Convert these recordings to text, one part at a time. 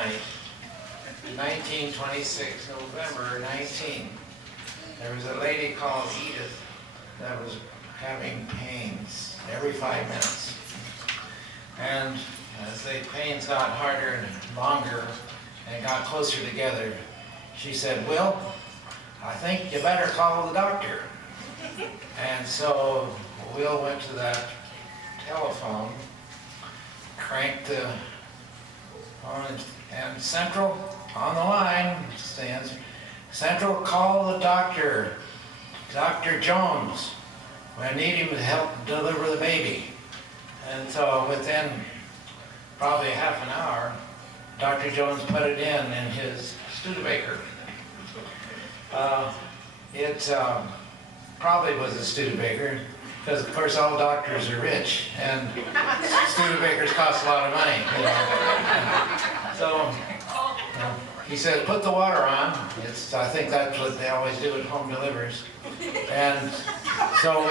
night, 1926, November 19. There was a lady called Edith that was having pains every 5 minutes. And as the pains got harder and longer and got closer together, she said, "Will, I think you better call the doctor." And so Will went to that telephone, cranked the phone, and Central on the line stands. "Central, call the doctor, Dr. Jones. We need him to help deliver the baby." And so within probably half an hour, Dr. Jones put it in his Studebaker. It probably was a Studebaker, because of course all doctors are rich, and Studebakers cost a lot of money. You know. So he said, "Put the water on." I think that's what they always do at home delivers. And so,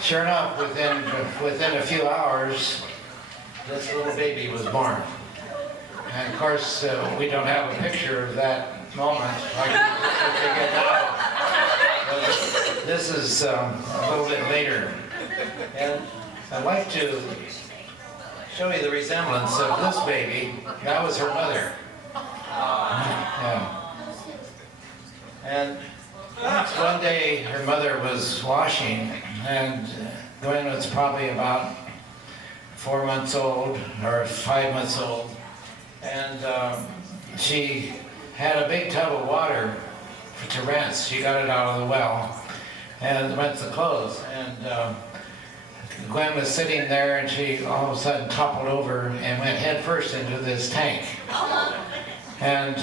sure enough, within a few hours, this little baby was born. And of course, we don't have a picture of that moment like they get now. But this is a little bit later. And I'd like to show you the resemblance of this baby. That was her mother. Yeah. And one day her mother was washing, and Gwen was probably about 4 months old or 5 months old, and she had a big tub of water to rinse. She got it out of the well and rinsed the clothes, and Gwen was sitting there, and she all of a sudden toppled over and went head first into this tank. And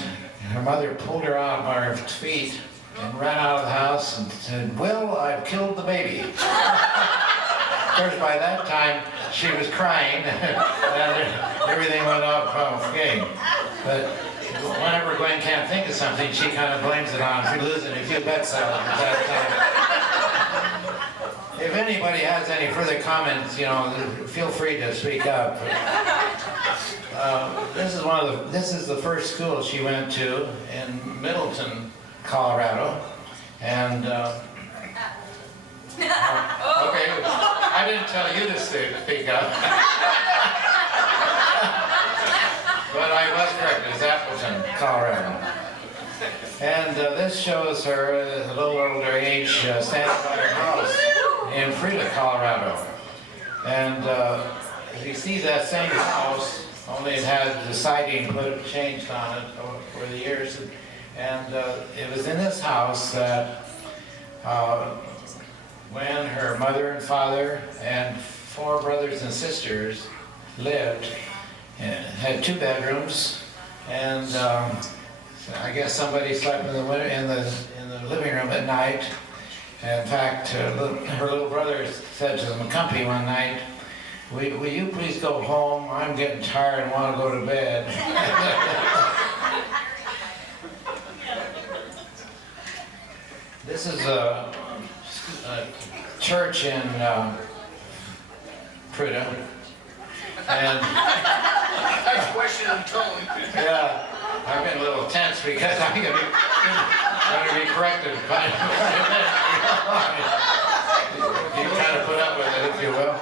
her mother pulled her out by her feet and ran out of the house and said, "Will, I've killed the baby." Of course, by that time, she was crying, and everything went off okay. But whenever Gwen can't think of something, she kind of blames it on losing a few bets at that time. If anybody has any further comments, feel free to speak up. This is the first school she went to in Middleton, Colorado, and okay, I didn't tell you to speak up, but I was correct. It's Appleton, Colorado. And this shows her at a little older age standing by her house in Frida, Colorado. And you see that same house, only it had the siding changed on it over the years. And it was in this house that when her mother and father and 4 brothers and sisters lived, and had 2 bedrooms, and I guess somebody slept in the living room at night. In fact, her little brother said to the McCumpy one night, will you please go home? I'm getting tired and want to go to bed." This is a church in Frida. And Next question in tone. yeah, I've been a little tense because I'm going to be corrected by you kind of put up with it, if you will.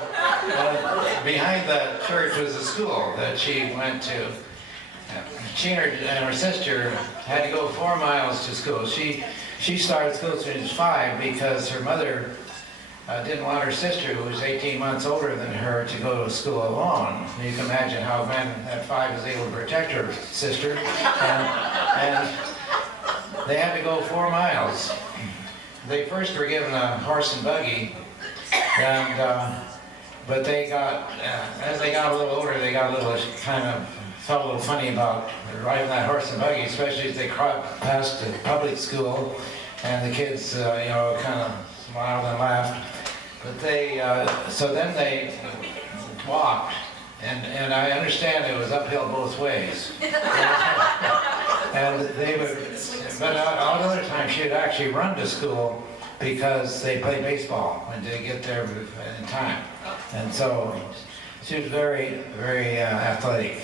Behind that church was a school that she went to. She and her sister had to go 4 miles to school. She started school when she was 5 because her mother didn't want her sister, who was 18 months older than her, to go to school alone. You can imagine how Gwen at 5 was able to protect her sister. And they had to go 4 miles. They first were given a horse and buggy, but they got, as they got a little older, they got a little felt a little funny about riding that horse and buggy, especially as they passed the public school, and the kids, kind of smiled and laughed. But so then they walked, and I understand it was uphill both ways. And but all the other times she'd actually run to school because they played baseball when they get there in time. And so she was very, very athletic.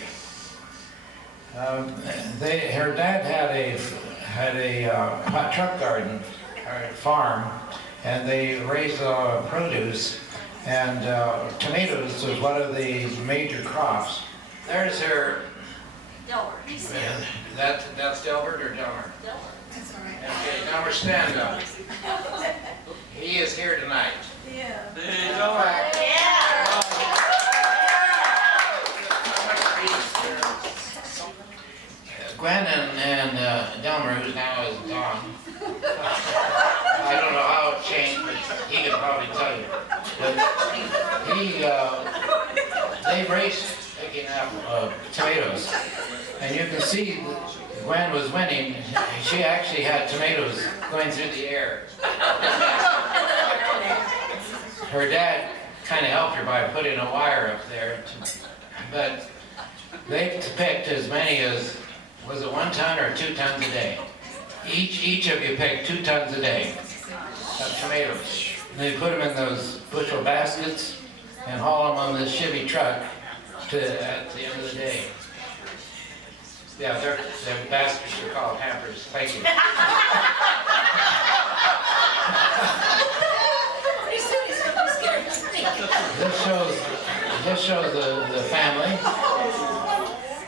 Her dad had a hot truck garden, or farm, and they raised produce, and tomatoes was one of the major crops. There's her. Delbert. He's That's Delbert or Delmer? Delbert. That's all right. Okay, Delmer, stand up. He is here tonight. Yeah. Gwen and Delmer, who's now is Don. I don't know how it changed, but he could probably tell you. But they raced picking up tomatoes, and you can see Gwen was winning. She actually had tomatoes going through the air. Her dad kind of helped her by putting a wire up there, but they picked as many as, was it 1 ton or 2 tons a day? Each of you picked 2 tons a day of tomatoes. And they put them in those bushel baskets and haul them on this Chevy truck at the end of the day. Yeah, their baskets are called hampers. Thank you. This shows the family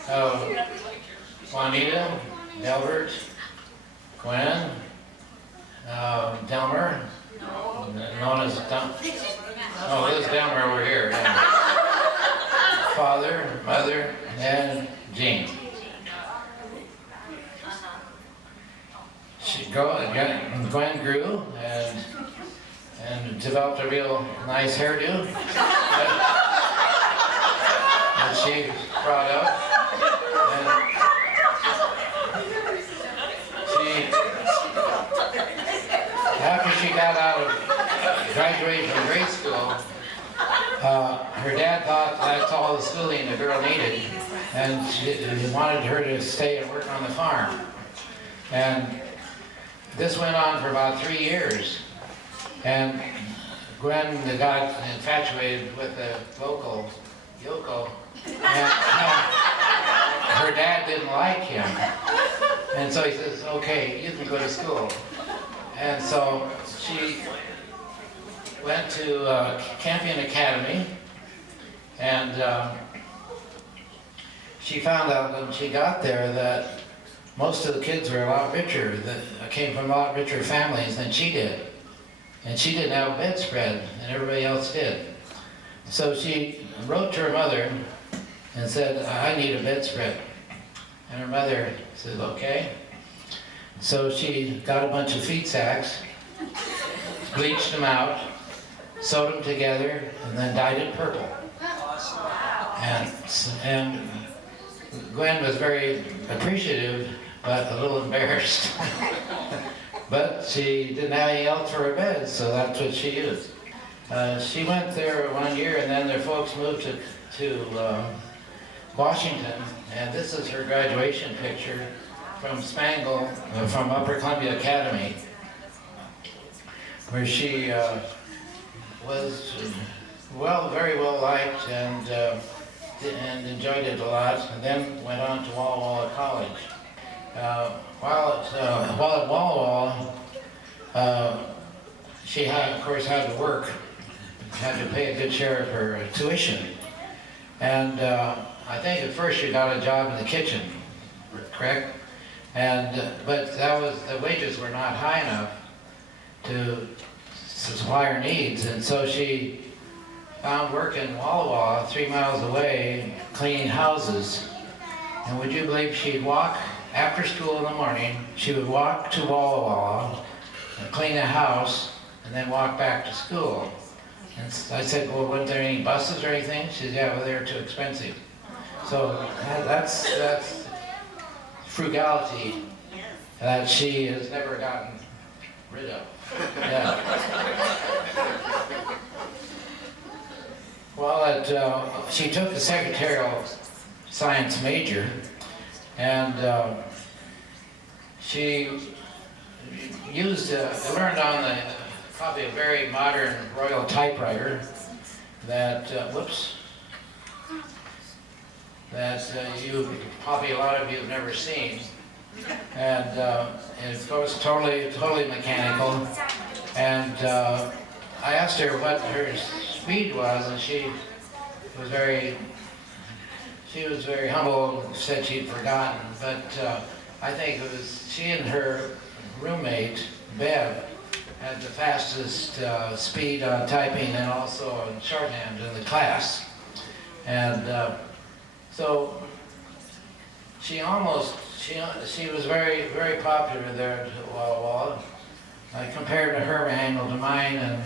of Juanita, Delbert, Gwen, Delmer, known as oh, this is Delmer over here. Yeah. Father, mother, and Jean. Gwen grew and developed a real nice hairdo that she brought up. And after she got out of graduated from grade school, her dad thought that's all the schooling the girl needed, and he wanted her to stay and work on the farm. And this went on for about 3 years, and Gwen got infatuated with the local Yoko, and her dad didn't like him, and so he says, okay, you can go to school. And so she went to Campion Academy, and she found out when she got there that most of the kids were a lot richer, that came from a lot richer families than she did. And she didn't have a bedspread, and everybody else did. So she wrote to her mother and said, I need a bedspread. And her mother said, okay. So she got a bunch of feed sacks, bleached them out, sewed them together, and then dyed it purple. And Gwen was very appreciative, but a little embarrassed. But she didn't have any else for her bed, so that's what she used. She went there 1 year, and then their folks moved to Washington, and this is her graduation picture from Spangle, from Upper Columbia Academy, where she was very well liked and enjoyed it a lot, and then went on to Walla Walla College. While at Walla Walla, she of course had to work, had to pay a good share of her tuition, and I think at first she got a job in the kitchen, correct? But the wages were not high enough to supply her needs, and so she found work in Walla Walla, 3 miles away, cleaning houses. And would you believe she'd walk after school in the morning, she would walk to Walla Walla and clean a house, and then walk back to school. And I said, well, weren't there any buses or anything? She said, yeah, well, they were too expensive. So that's frugality that she has never gotten rid of. Yeah. Well, she took the secretarial science major, and she learned on probably a very modern Royal typewriter that, that probably a lot of you have never seen. And it goes totally mechanical. And I asked her what her speed was, and she was very humble, said she'd forgotten. But I think it was she and her roommate, Bev, had the fastest speed on typing and also on shorthand in the class. And so she was very popular there at Walla Walla. I compared her manual to mine, and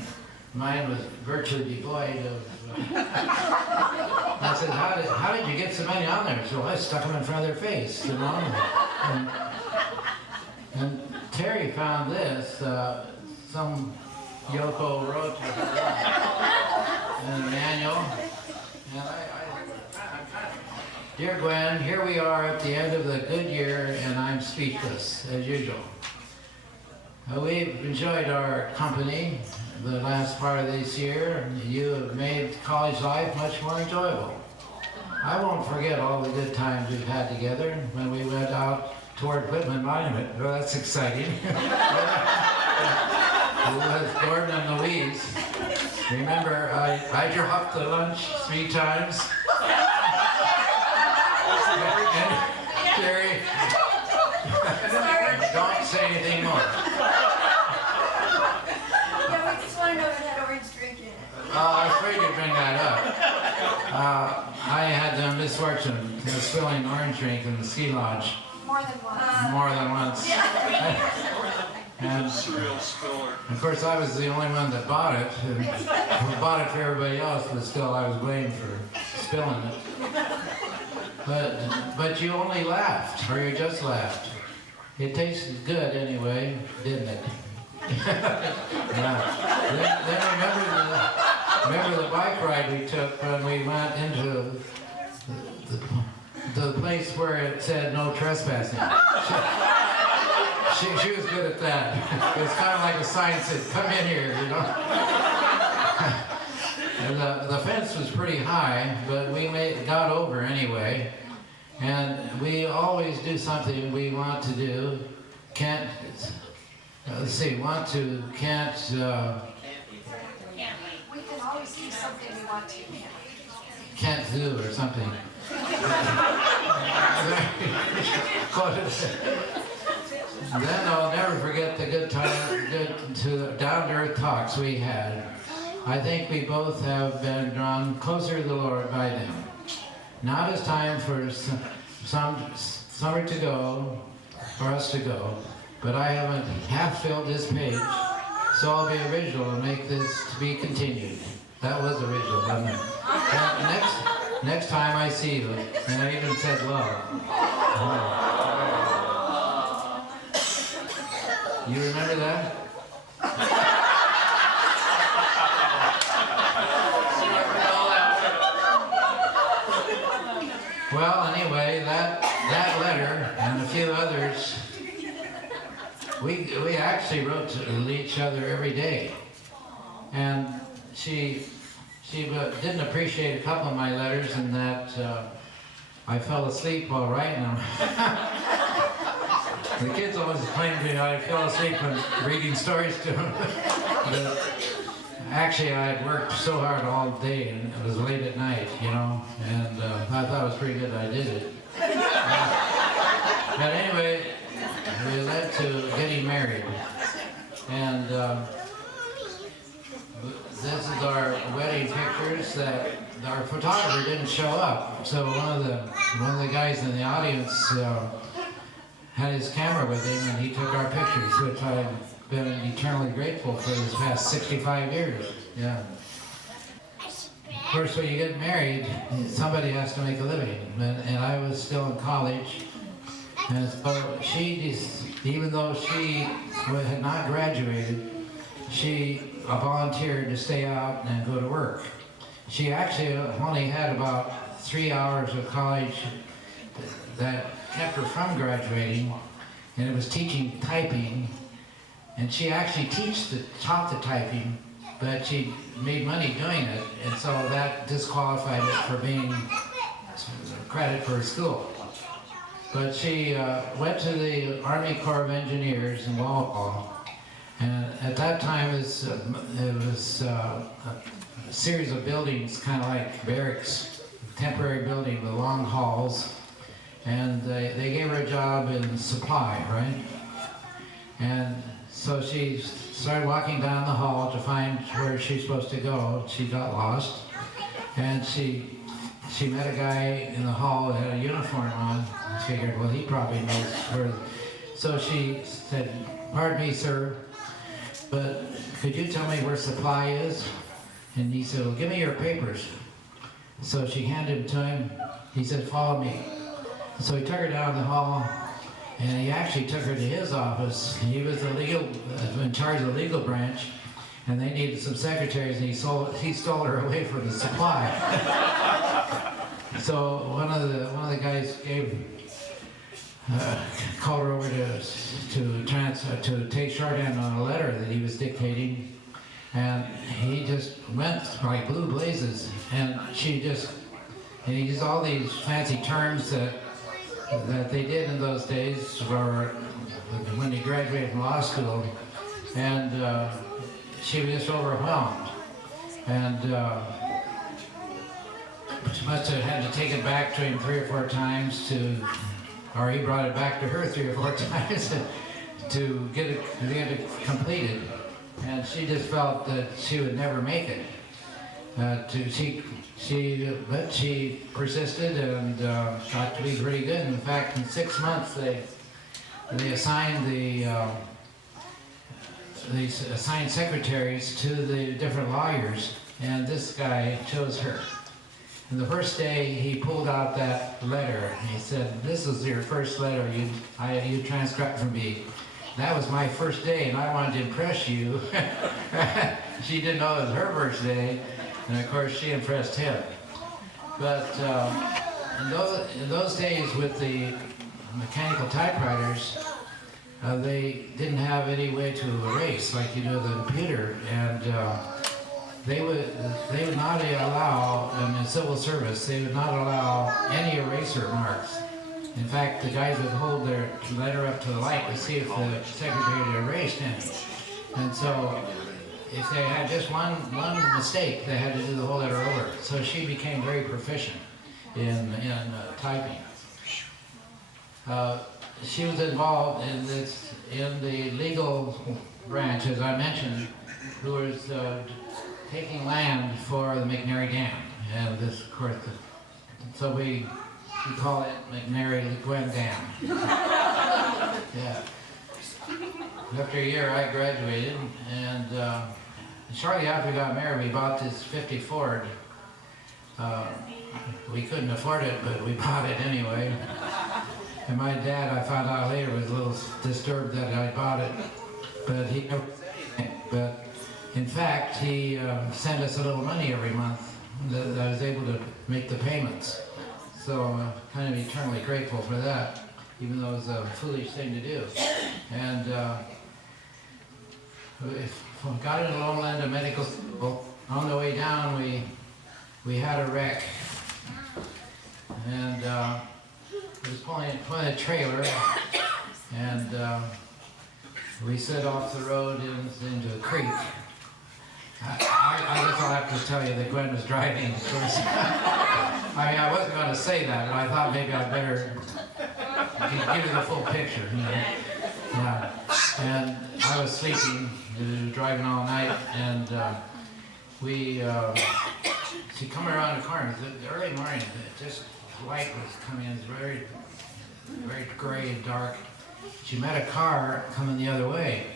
mine was virtually devoid of. I said, how did you get so many on there? So I stuck them in front of their face, you know. And Terry found this. Some Yoko wrote to her in a manual. And Dear Gwen, here we are at the end of the good year, and I'm speechless, as usual. We've enjoyed our company the last part of this year. You have made college life much more enjoyable. I won't forget all the good times we've had together when we went out toward Whitman Monument. Well, that's exciting. With Gordon and Louise. Remember, I dropped the lunch 3 times. And Jerry, don't say anything more. Yeah, we just want to know if it had orange drink in it. I was afraid you'd bring that up. I had the misfortune of spilling orange drink in the ski lodge More than once. more than once. And Serial spiller. of course, I was the only one that bought it. And we bought it for everybody else, but still I was blamed for spilling it. But you only laughed, or you just laughed. It tasted good anyway, didn't it? Yeah. Then remember the bike ride we took when we went into the place where it said no trespassing. She was good at that. It was kind of like a sign that said, come in here, you know. And the fence was pretty want to do, can't, let's see, want to, can't, We can always do something we want to. can't do or something. Then I'll never forget the good down-to-earth talks we had. I think we both have been drawn closer to the Lord by them. Now it is time for summer to go, for us to go, but I haven't half filled this page, so I'll be original and make this to be continued. That was original, wasn't it? Next time I see you, and I even said love. Oh. You remember that? Well, anyway, that letter and a few others, we actually wrote to each other every day. And she didn't appreciate a couple of my letters, and that I fell asleep while writing them. The kids always claimed to me I fell asleep when reading stories to them. But actually, I had worked so hard all day, and it was late at night, you know, and I thought it was pretty good I did it. But anyway, we led to getting married. And this is our wedding pictures that our photographer didn't show up. So one of the guys in the audience had his camera with him, and he took our pictures, which I've been eternally grateful for this past 65 years. Yeah. Of course, when you get married, somebody has to make a living, and I was still in college, and so even though she had not graduated, she volunteered to stay out and go to work. She actually only had about 3 hours of college that kept her from graduating, and it was teaching typing. And she actually taught the typing, but she made money doing it, and so that disqualified it for being credit for school. But she went to the Army Corps of Engineers in Walpole, and at that time it was a series of buildings, kind of like barracks, temporary building with long halls, and they gave her a job in supply, right? And so she started walking down the hall to find where she's supposed to go. She got lost, and she met a guy in the hall that had a uniform on. She figured, well, he probably knows where. So she said, "Pardon me, sir, but could you tell me where supply is?" And he said, "Well, give me your papers." So she handed them to him. He said, "Follow me." So he took her down the hall, and he actually took her to his office. He was in charge of the legal branch, and they needed some secretaries, and he stole her away from the supply. So one of the guys called her over to take shorthand on a letter that he was dictating, and he just went like blue blazes, and he used all these fancy terms that they did in those days for when he graduated from law school, and she was just overwhelmed, and she must have had to take it back to him 3 or 4 times or he brought it back to her 3 or 4 times to get it completed, and she just felt that she would never make it. But she persisted and got to be pretty good. In fact, in 6 months they assigned assigned secretaries to the different lawyers, and this guy chose her. And the first day he pulled out that letter, and he said, "This is your first letter you transcribed from me. That was my first day, and I wanted to impress you." She didn't know it was her first day, and of course she impressed him. But in those days with the mechanical typewriters, they didn't have any way to erase like you do with the computer, and they would not allow, in the civil service, they would not allow any eraser marks. In fact, the guys would hold their letter up to the light to see if the secretary had erased any. And so if they had just one mistake, they had to do the whole letter over. So she became very proficient in typing. She was involved in the legal branch, as I mentioned, who was taking land for the McNary Dam. And this, of course, so we call it McNary-Gwen Dam. Yeah. After a year, I graduated, and shortly after we got married, we bought this '50 Ford. We couldn't afford it, but we bought it anyway. And my dad, I found out later, was a little disturbed that I bought it, but he never said anything. But in fact, he sent us a little money every month that I was able to make the payments. So I'm kind of eternally grateful for that, even though it was a foolish thing to do. And we got into Lone London Medical School. On the way down, we had a wreck, and it was pulling a trailer, and we set off the road into a creek. I guess I'll have to tell you that Gwen was driving, of course. I mean, I wasn't going to say that, but I thought maybe I'd better give you the full picture. You know? Yeah. And I was sleeping, driving all night, and she come around the corner. The early morning, just light was coming in. It was very, very gray and dark. She met a car coming the other way.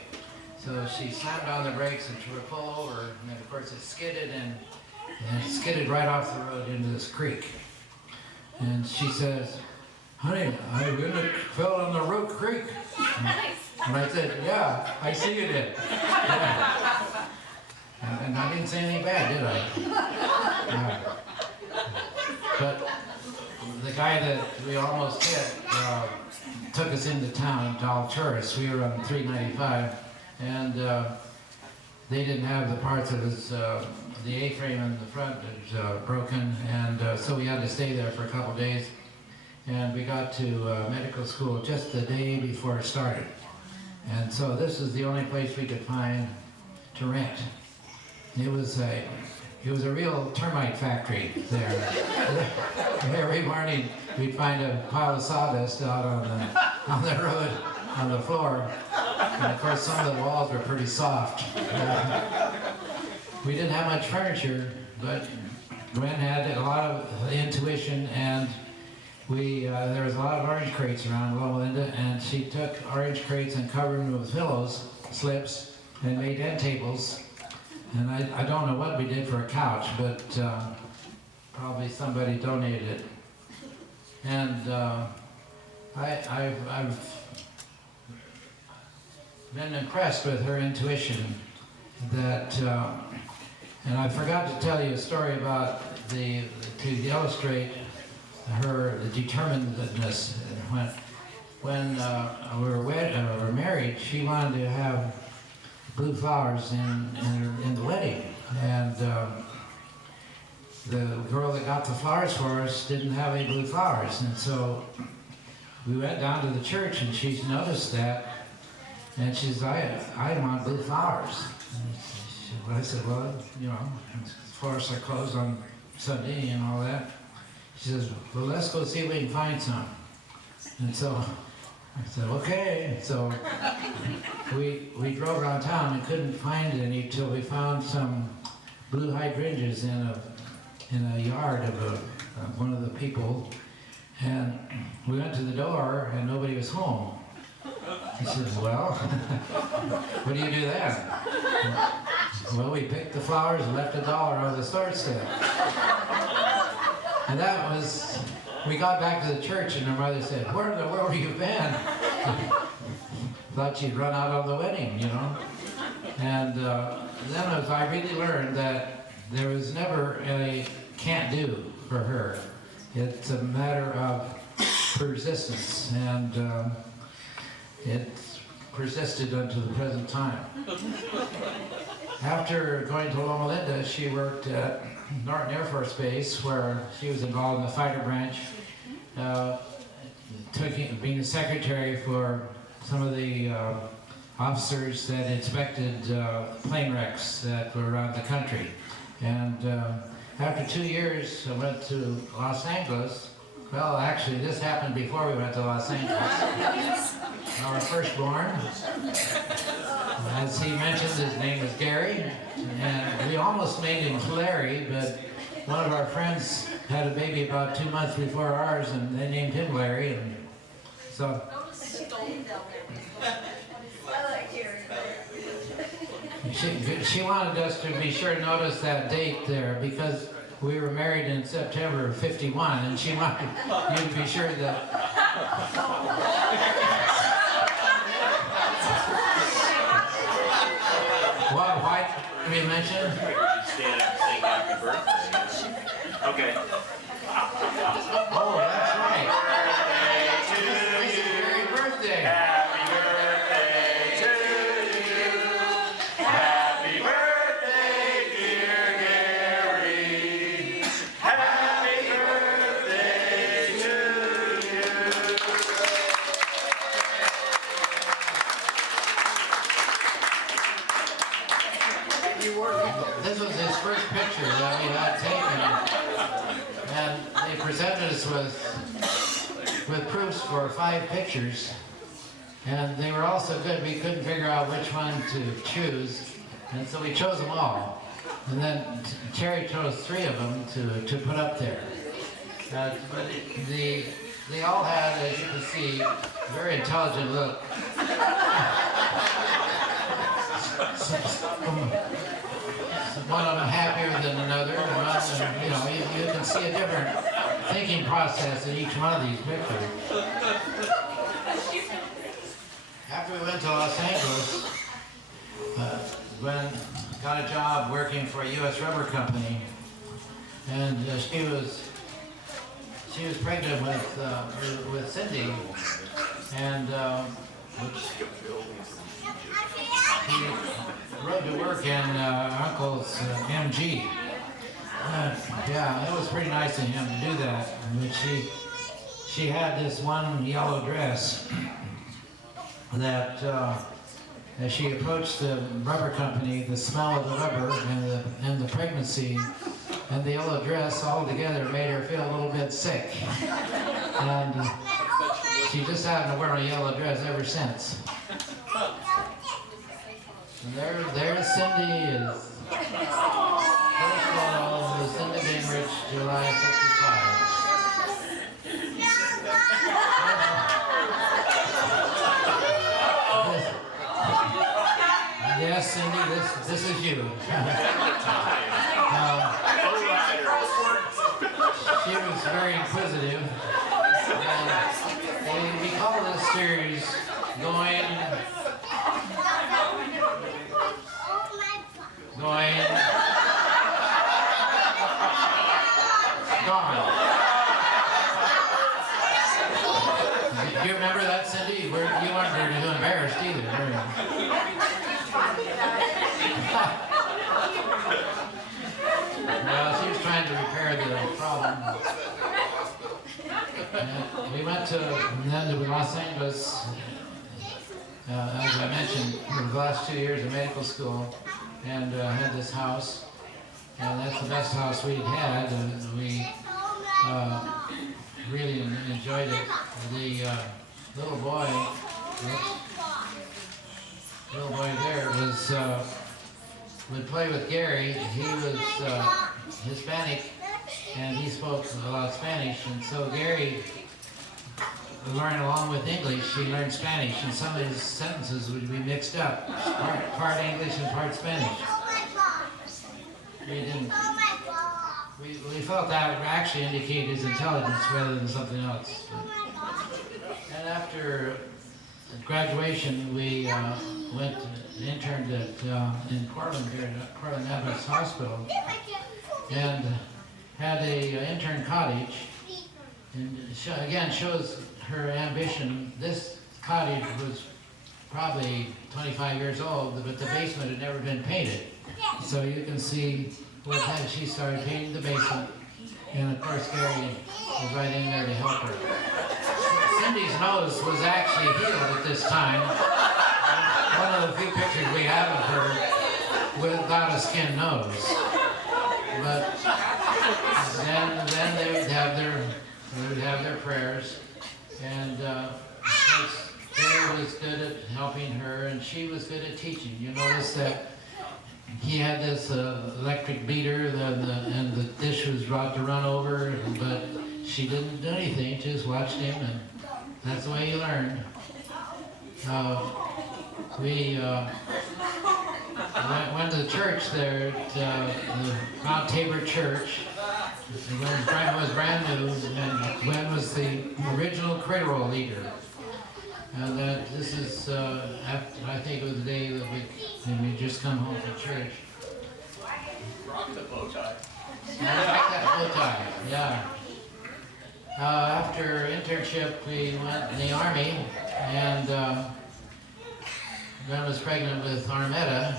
So she slammed on the brakes and she would pull over, and then of course it skidded and it skidded right off the road into this creek. And she says, "Honey, I really fell in the road creek." And I said, "Yeah, I see you did." Yeah. And I didn't say anything bad, did I? Yeah. But the guy that we almost hit took us into town to all tourists. We were on 395. And they didn't have the parts of his, the A-frame in the front was broken, and so we had to stay there for a couple days. And we got to medical school just the day before it started. And so this is the only place we could find to rent. It was a real termite factory there. Every morning we'd find a pile of sawdust out on the road, on the floor. And of course some of the walls were pretty soft. We didn't have much furniture, but Gwen had a lot of intuition, and there was a lot of orange crates around Loma Linda, and she took orange crates and covered them with pillows, slips, and made end tables. And I don't know what we did for a couch, but probably somebody donated it. And I've been impressed with her intuition that, and I forgot to tell you a story about to illustrate her determinedness. When we were married, she wanted to have blue flowers in the wedding, and the girl that got the flowers for us didn't have any blue flowers, and so we went down to the church, and she noticed that, and she said, I want blue flowers. And I said, well, you know, florists are closed on Sunday and all that. She says, well, let's go see if we can find some. And so I said, okay. So we drove around town and couldn't find any till we found some blue hydrangeas in a yard of one of the people. And we went to the door and nobody was home. He says, well, what do you do then? Well, we picked the flowers and left $1 on the store step. And that was, we got back to the church and her mother said, where in the world have you been? Thought she'd run out on the wedding, you know? And then as I really learned that there was never a can't do for her. It's a matter of persistence, and it's persisted unto the present time. After going to Loma Linda, she worked at Norton Air Force Base, where she was involved in the fighter branch, being a secretary for some of the officers that inspected plane wrecks that were around the country. And after 2 years, I went to Los Angeles. Well, actually, this happened before we went to Los Angeles. Our firstborn, as he mentioned, his name was Gary, and we almost named him Larry, but one of our friends had a baby about 2 months before ours, and they named him Larry, and so... I like Gary. She wanted us to be sure to notice that date there, because we were married in September of '51, and she wanted you to be sure that... Why did we mention? Stand up and sing happy birthday. Okay. Oh, that's right. Happy Birthday. Happy birthday to you. Happy birthday, dear Gary. Happy birthday to you. This was his first picture that we had taken, and they presented us with proofs for 5 pictures, and they were all so good we couldn't figure out which one to choose, and so we chose them all. And then Terry chose 3 of them to put up there. But they all had, as you can see, a very intelligent look. One of them happier than another, and one of them, you know, you can see a different thinking process in each one of these pictures. After we went to Los Angeles, Gwen got a job working for a U.S. rubber company, and she was pregnant with Cindy, and She rode to work in Uncle's MG. Yeah, it was pretty nice of him to do that. But she had this one yellow dress that as she approached the rubber company, the smell of the rubber and the pregnancy and the yellow dress all together made her feel a little bit sick. And she just happened to wear a yellow dress ever since. And there's Cindy is first photo was Cindy Gingrich, July '65. Yes, Cindy, this is you. She was very inquisitive. We call this series Going, Gone. Do you remember that, Cindy? You weren't very embarrassed either, were you? Well, she was trying to repair the problem. We went to Los Angeles, as I mentioned, for the last 2 years of medical school, and had this house, and that's the best house we'd had, and we really enjoyed it. The little boy there would play with Gary. He was Hispanic, and he spoke a lot of Spanish, and so Gary learned along with English. He learned Spanish, and some of his sentences would be mixed up, part English and part Spanish. We felt that actually indicated his intelligence rather than something else. And after graduation, we went and interned in Portland here at Portland Adventist Hospital, and had a intern cottage. And again, shows her ambition. This cottage was probably 25 years old, but the basement had never been painted. So you can see what time she started painting the basement, and of course Gary was right in there to help her. Cindy's nose was actually healed at this time. One of the few pictures we have of her without a skin nose. But then they would have their prayers, and of course Gary was good at helping her, and she was good at teaching. You notice that he had this electric beater, and the dish was about to run over, but she didn't do anything, just watched him, and that's the way he learned. We went to the church there at the Mount Tabor Church. Gwen was brand new, and Gwen was the original Cradle leader. And this is, after, I think it was the day that we just come home from church. Rock the bow tie. Yeah, I like that bow tie, yeah. After internship, we went in the Army, and Gwen was pregnant with Armetta.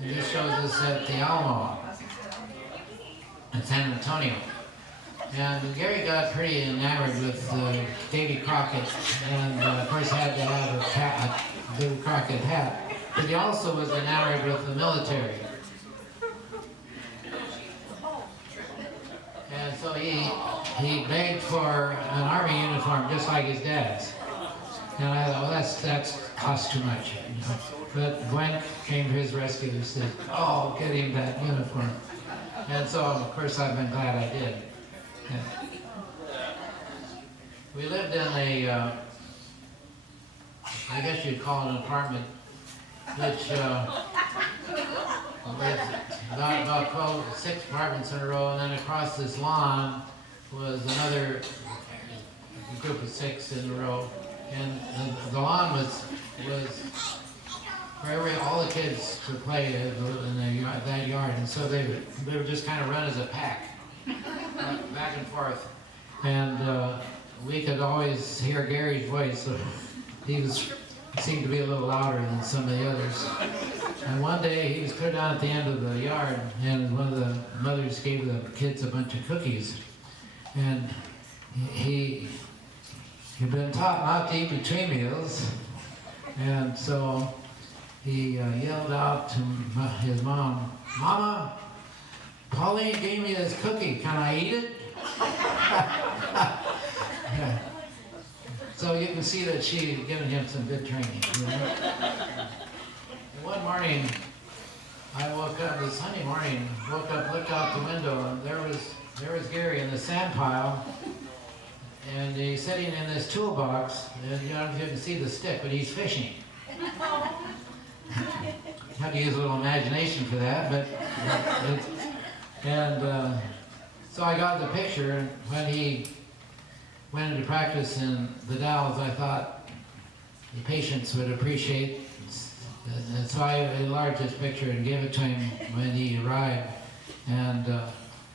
And this shows us at the Alamo in San Antonio. And Gary got pretty enamored with Davy Crockett, and of course had to have a Davy Crockett hat. But he also was enamored with the military. And so he begged for an army uniform just like his dad's. And I thought, well, that's cost too much. You know? But Gwen came to his rescue and said, oh, get him that uniform. And so, of course, I've been glad I did. Yeah. We lived in a, I guess you'd call it an apartment, which with about 6 apartments in a row, and then across this lawn was another group of 6 in a row. And the lawn was where all the kids could play in that yard, and so they would just kind of run as a pack, back and forth. And we could always hear Gary's voice seemed to be a little louder than some of the others. And one day he was clear down at the end of the yard, and one of the mothers gave the kids a bunch of cookies. And he'd been taught not to eat between meals, and so he yelled out to his mom, "Mama, Pauline gave me this cookie, can I eat it?" Yeah. So you can see that she had given him some good training. You know? And one morning, I woke up, it was Sunday morning, woke up, looked out the window, and there was Gary in the sand pile, and he's sitting in this toolbox, and you don't know if you can see the stick, but he's fishing. Had to use a little imagination for that, but so I got the picture, and when he went into practice in the Dalles, I thought the patients would appreciate, and so I enlarged this picture and gave it to him when he arrived, and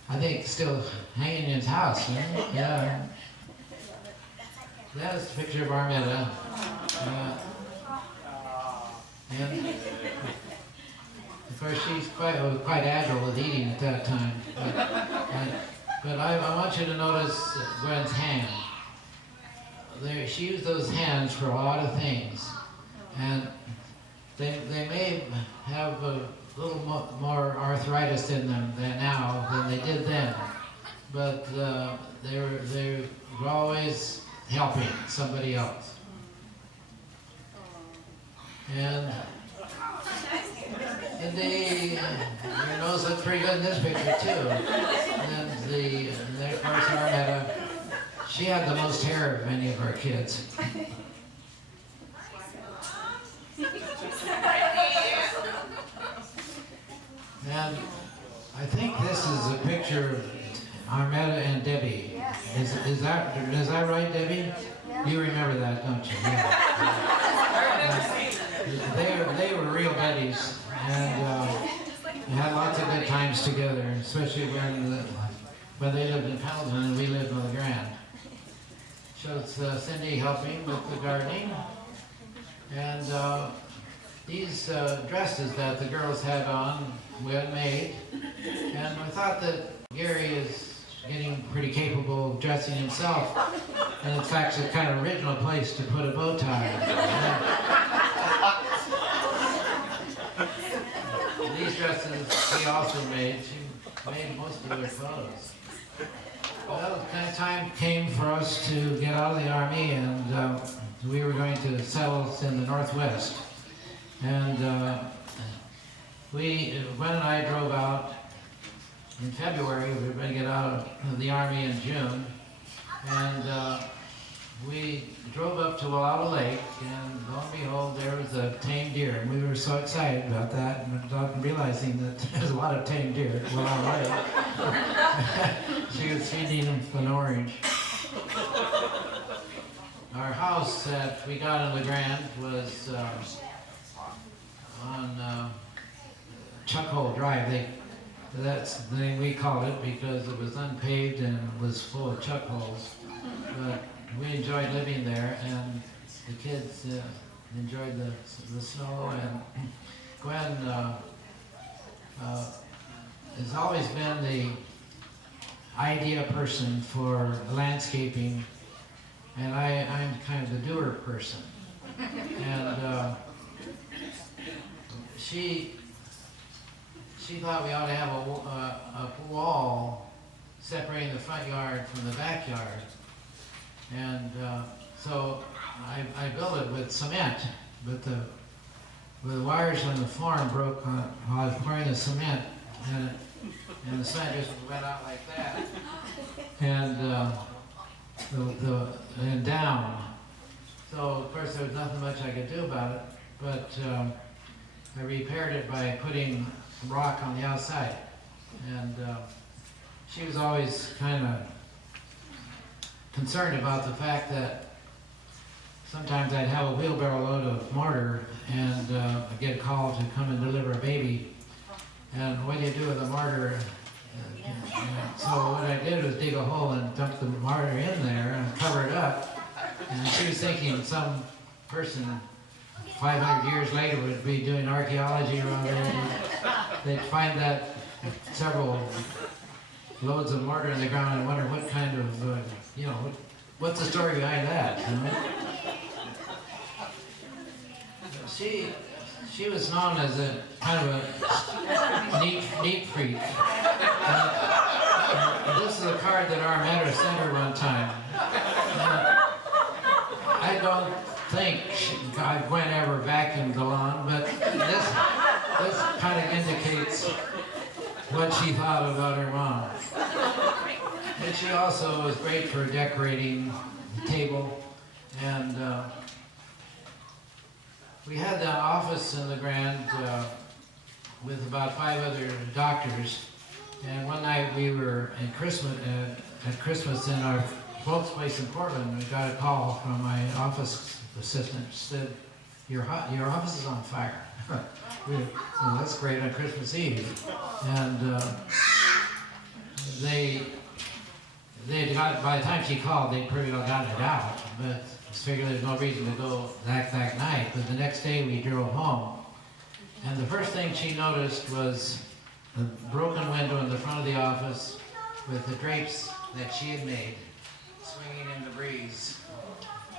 I think it's still hanging in his house. Yeah. That's the picture of Armetta. And of course, she's quite agile with eating at that time. But I want you to notice Gwen's hand. She used those hands for a lot of things. And they may have a little more arthritis in them now than they did then. But they were always helping somebody else. And your nose looks pretty good in this picture too. And then of course Armetta, she had the most hair of any of our kids. And I think this is a picture of Armetta and Debbie. Is that right, Debbie? You remember that, don't you? Yeah. They were real buddies, and we had lots of good times together, especially when they lived in Pendleton and we lived in LeGrand. So it's Cindy helping with the gardening, and these dresses that the girls had on we had made, and I thought that Gary is getting pretty capable of dressing himself, and in fact it's a kind of original place to put a bow tie. These dresses he also made. She made most of their photos. Well, the kind of time came for us to get out of the Army, and we were going to settle in the Northwest. And Gwen and I drove out in February. We were going to get out of the Army in June. And we drove up to Wallowa Lake, and lo and behold, there was a tame deer. And we were so excited about that, and without realizing that there's a lot of tame deer at Wallowa Lake. She was feeding them an orange. Our house that we got in LeGrand was on Chuck Hole Drive. That's the name we called it because it was unpaved and was full of chuck holes. But we enjoyed living there, and the kids enjoyed the snow. And Gwen has always been the idea person for landscaping, and I'm kind of the doer person. And she thought we ought to have a wall separating the front yard from the backyard. And so I built it with cement, but the wires on the farm broke while I was pouring the cement, and the cement just went out like that, and and down. So of course there was nothing much I could do about it, but I repaired it by putting rock on the outside, and she was always kind of concerned about the fact that sometimes I'd have a wheelbarrow load of mortar and I'd get a call to come and deliver a baby, and what do you do with a mortar? So what I did was dig a hole and dump the mortar in there and cover it up, and she was thinking some person 500 years later would be doing archaeology around there, and they'd find that several loads of mortar in the ground and wonder what kind of, what's the story behind that, you know? She was known as a kind of a neat freak. And this is a card that Armetta sent her one time. I don't think Gwen ever vacuumed the lawn, but this kind of indicates what she thought about her mom. And she also was great for decorating the table. And we had an office in the Grand with about 5 other doctors. And one night we were at Christmas in our folks' place in Portland. We got a call from my office assistant. She said, your office is on fire. Well, that's great on Christmas Eve. And by the time she called, they'd pretty well gotten it out. But I figured there's no reason to go that night. But the next day we drove home. And the first thing she noticed was the broken window in the front of the office with the drapes that she had made swinging in the breeze,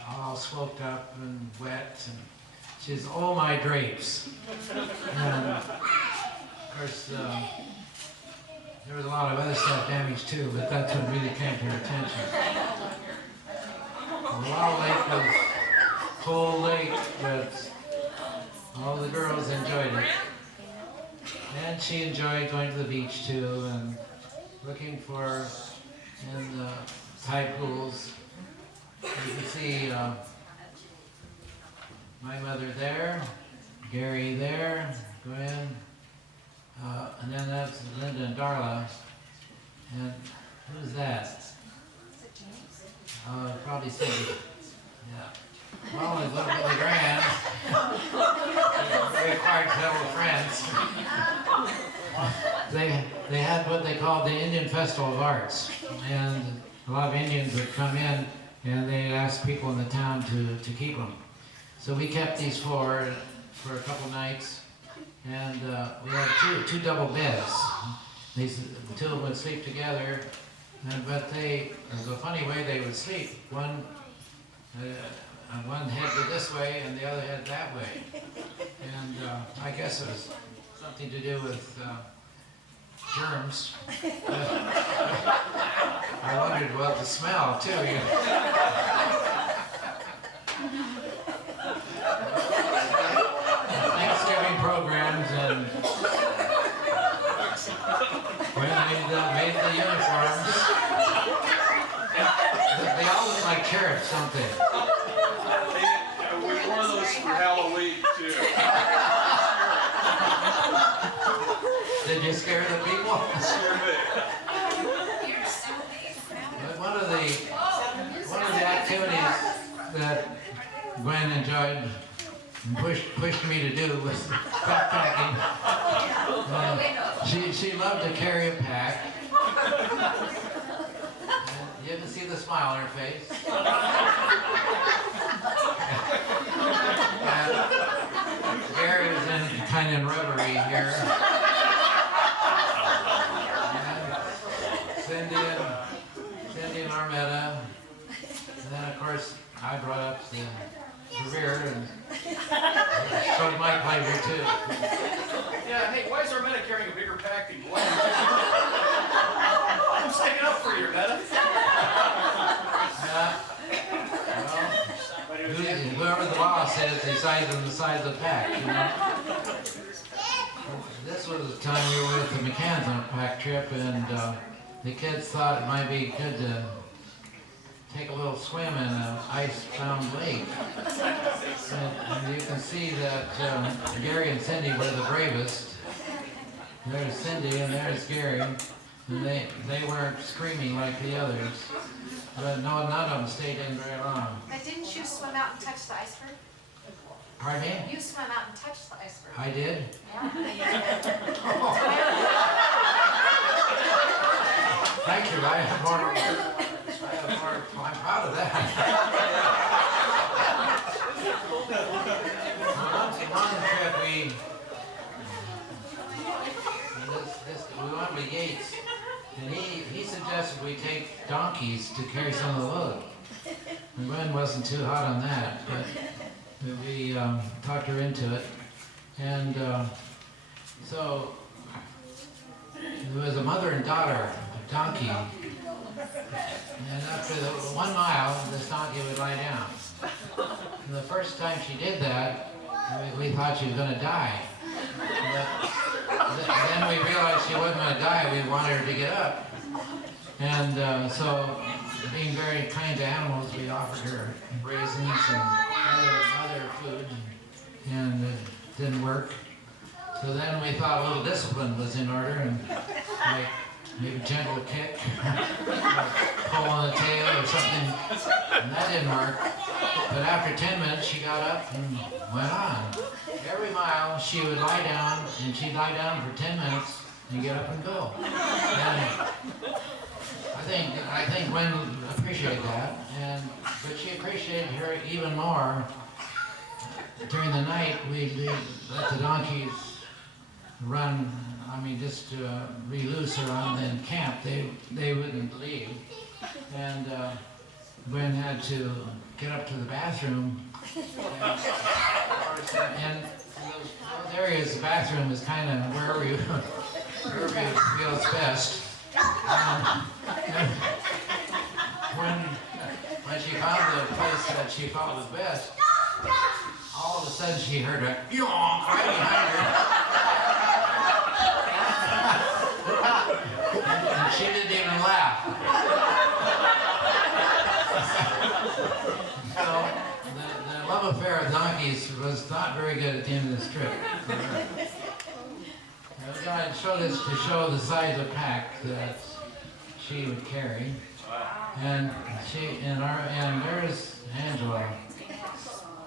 all smoked up and wet. And she says, "Oh, my drapes." And of course, there was a lot of other stuff damaged too, but that's what really came to her attention. The Wild Lake was cold lake, but all the girls enjoyed it. And she enjoyed going to the beach too and looking for in the tide pools. You can see my mother there, Gary there, Gwen, and then that's Linda and Darla. And who's that? Probably Cindy. Yeah. Well, it's a little bit grand. We acquired several friends. They had what they called the Indian Festival of Arts, and a lot of Indians would come in and they asked people in the town to keep them. So we kept these four for a couple nights, and we had two double beds. The two of them would sleep together, but it was a funny way they would sleep. One head go this way and the other head that way. And I guess it was something to do with germs. I wondered about the smell too. Thanksgiving programs, and when they made the uniforms, they all look like carrots, don't they? We wore those for Halloween too. Did you scare the people? Sure did. But one of the activities that Gwen enjoyed and pushed me to do was backpacking. She loved to carry a pack. And you can see the smile on her face. And Gary was kind of in reverie here. Cindy and Armetta, and then of course I brought up the rear, and so did my pleasure too. Yeah, hey, why is Armetta carrying a bigger pack than Gwen? I'm sticking up for you, Armetta. Well, whoever the boss is decides on the size of the pack, you know. This was the time we were with the McCanns on a pack trip, and the kids thought it might be good to take a little swim in an ice-bound lake. And you can see that Gary and Cindy were the bravest. There's Cindy and there's Gary. And they weren't screaming like the others. But no, none of them stayed in very long. But didn't you swim out and touch the iceberg? Pardon me? You swam out and touched the iceberg. I did? Yeah. Thank you. I have more. I'm proud of that. donkeys to carry some of the load. The wind wasn't too hot on that, but we talked her into it. And so there was a mother and daughter, a donkey. And after the 1 mile, this donkey would lie down. And the first time she did that, we thought she was going to die. But then we realized she wasn't going to die. We wanted her to get up. And so, being very kind to animals, we offered her raisins and other food, and it didn't work. So then we thought a little discipline was in order, and like maybe gentle kick, pull on the tail or something, and that didn't work. But after 10 minutes, she got up and went on. Every mile, she would lie down, and she'd lie down for 10 minutes and get up and go. And I think Gwen appreciated that, but she appreciated her even more. During the night, we'd let the donkeys run, just re-loose around in camp. They wouldn't leave. And Gwen had to get up to the bathroom. And in those areas, the bathroom is kind of wherever you feel it's best. When she found the place that she thought was best, all of a sudden she heard a yonk right behind her. And she didn't even laugh. So the love affair of donkeys was not very good at the end of this trip. I showed this to show the size of pack that she would carry, and there's Angela.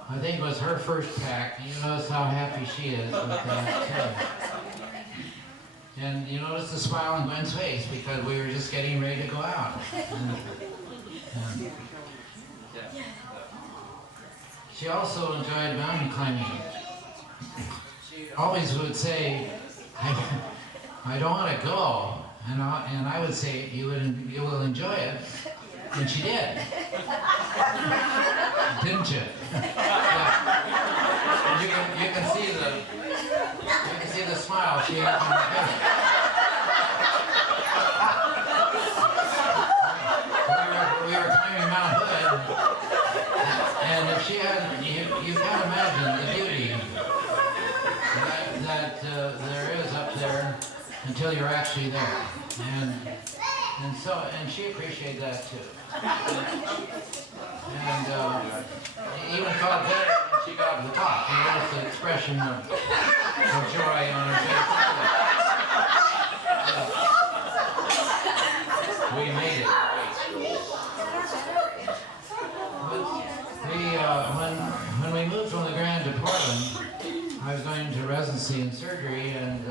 I think it was her first pack. You notice how happy she is with that too. And you notice the smile on Gwen's face because we were just getting ready to go out. And she also enjoyed mountain climbing. She always would say, I don't want to go, and I would say you will enjoy it, and she did, didn't you? Yeah. You can see the smile she had on her face. We were climbing Mount Hood, and if she had, you can't imagine the beauty that there is up there until you're actually there, and she appreciated that too, and even felt better when she got to the top. You notice the expression of joy on her face. We made it. When we moved from the Grand to Portland, I was going into residency in surgery, and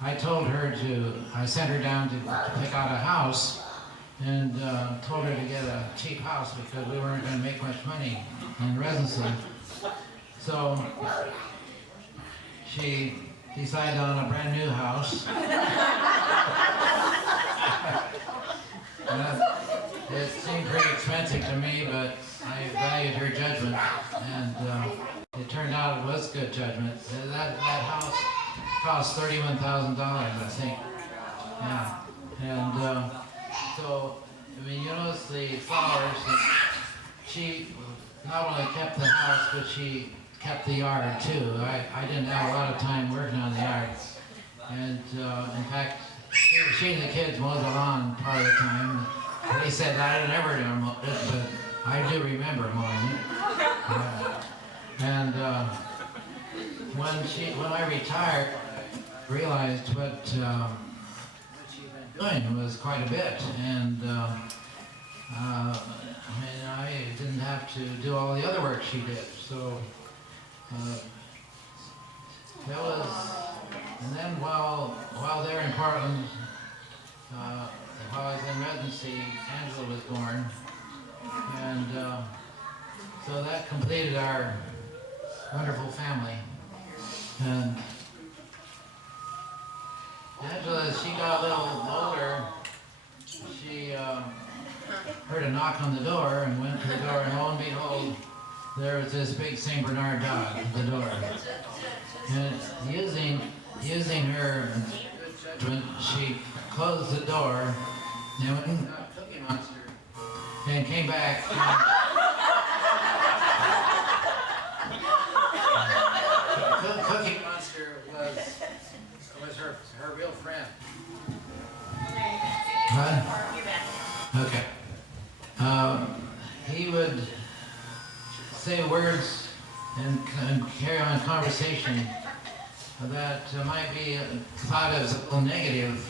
I sent her down to pick out a house, and told her to get a cheap house because we weren't going to make much money in residency. So she decided on a brand new house. It seemed pretty expensive to me, but I valued her judgment, and it turned out it was good judgment. That house cost $31,000, I think. Yeah, and so you notice the flowers. She not only kept the house, but she kept the yard too. I didn't have a lot of time working on the yard, and in fact, she and the kids mowed the lawn part of the time. They said I never do mow it, but I do remember mowing it. When I retired, I realized what she'd been doing was quite a bit, and I didn't have to do all the other work she did. So that was, and then while there in Portland, while I was in residency, Angela was born, and so that completed our wonderful family. And Angela, as she got a little older, she heard a knock on the door and went to the door, and lo and behold, there was this big Saint Bernard dog at the door. And using her judgment, she closed the door and went and got a Cookie Monster and came back. Cookie Monster was her real friend. What? Okay. He would say words and carry on conversation that might be thought as a little negative.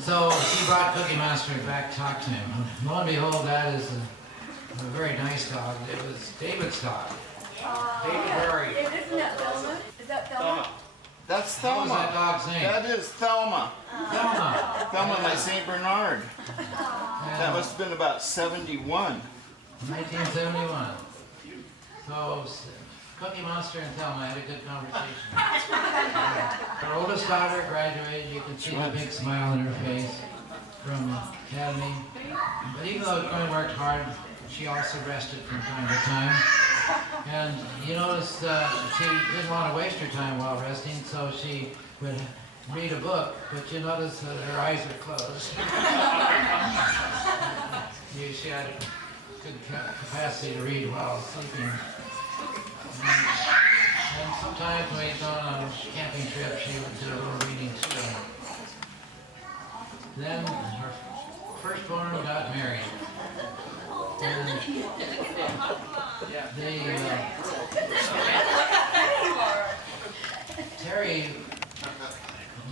So she brought Cookie Monster back to talk to him. Lo and behold, that is a very nice dog. It was David's dog. David Barry. Isn't that Thelma? Is that Thelma? That's What was that Thelma. dog's name? That is Thelma. Thelma. Thelma, my St. Bernard. That must have been about 71. 1971. So Cookie Monster and Thelma had a good conversation. Her oldest daughter graduated. You can see the big smile on her face from Academy. But even though Gwen worked hard, she also rested from time to time. And you notice she didn't want to waste her time while resting, so she would read a book, but you notice that her eyes are closed. She had good capacity to read while sleeping. And sometimes when we'd gone on a camping trip, she would do a little reading too. Then her firstborn got married. And Terry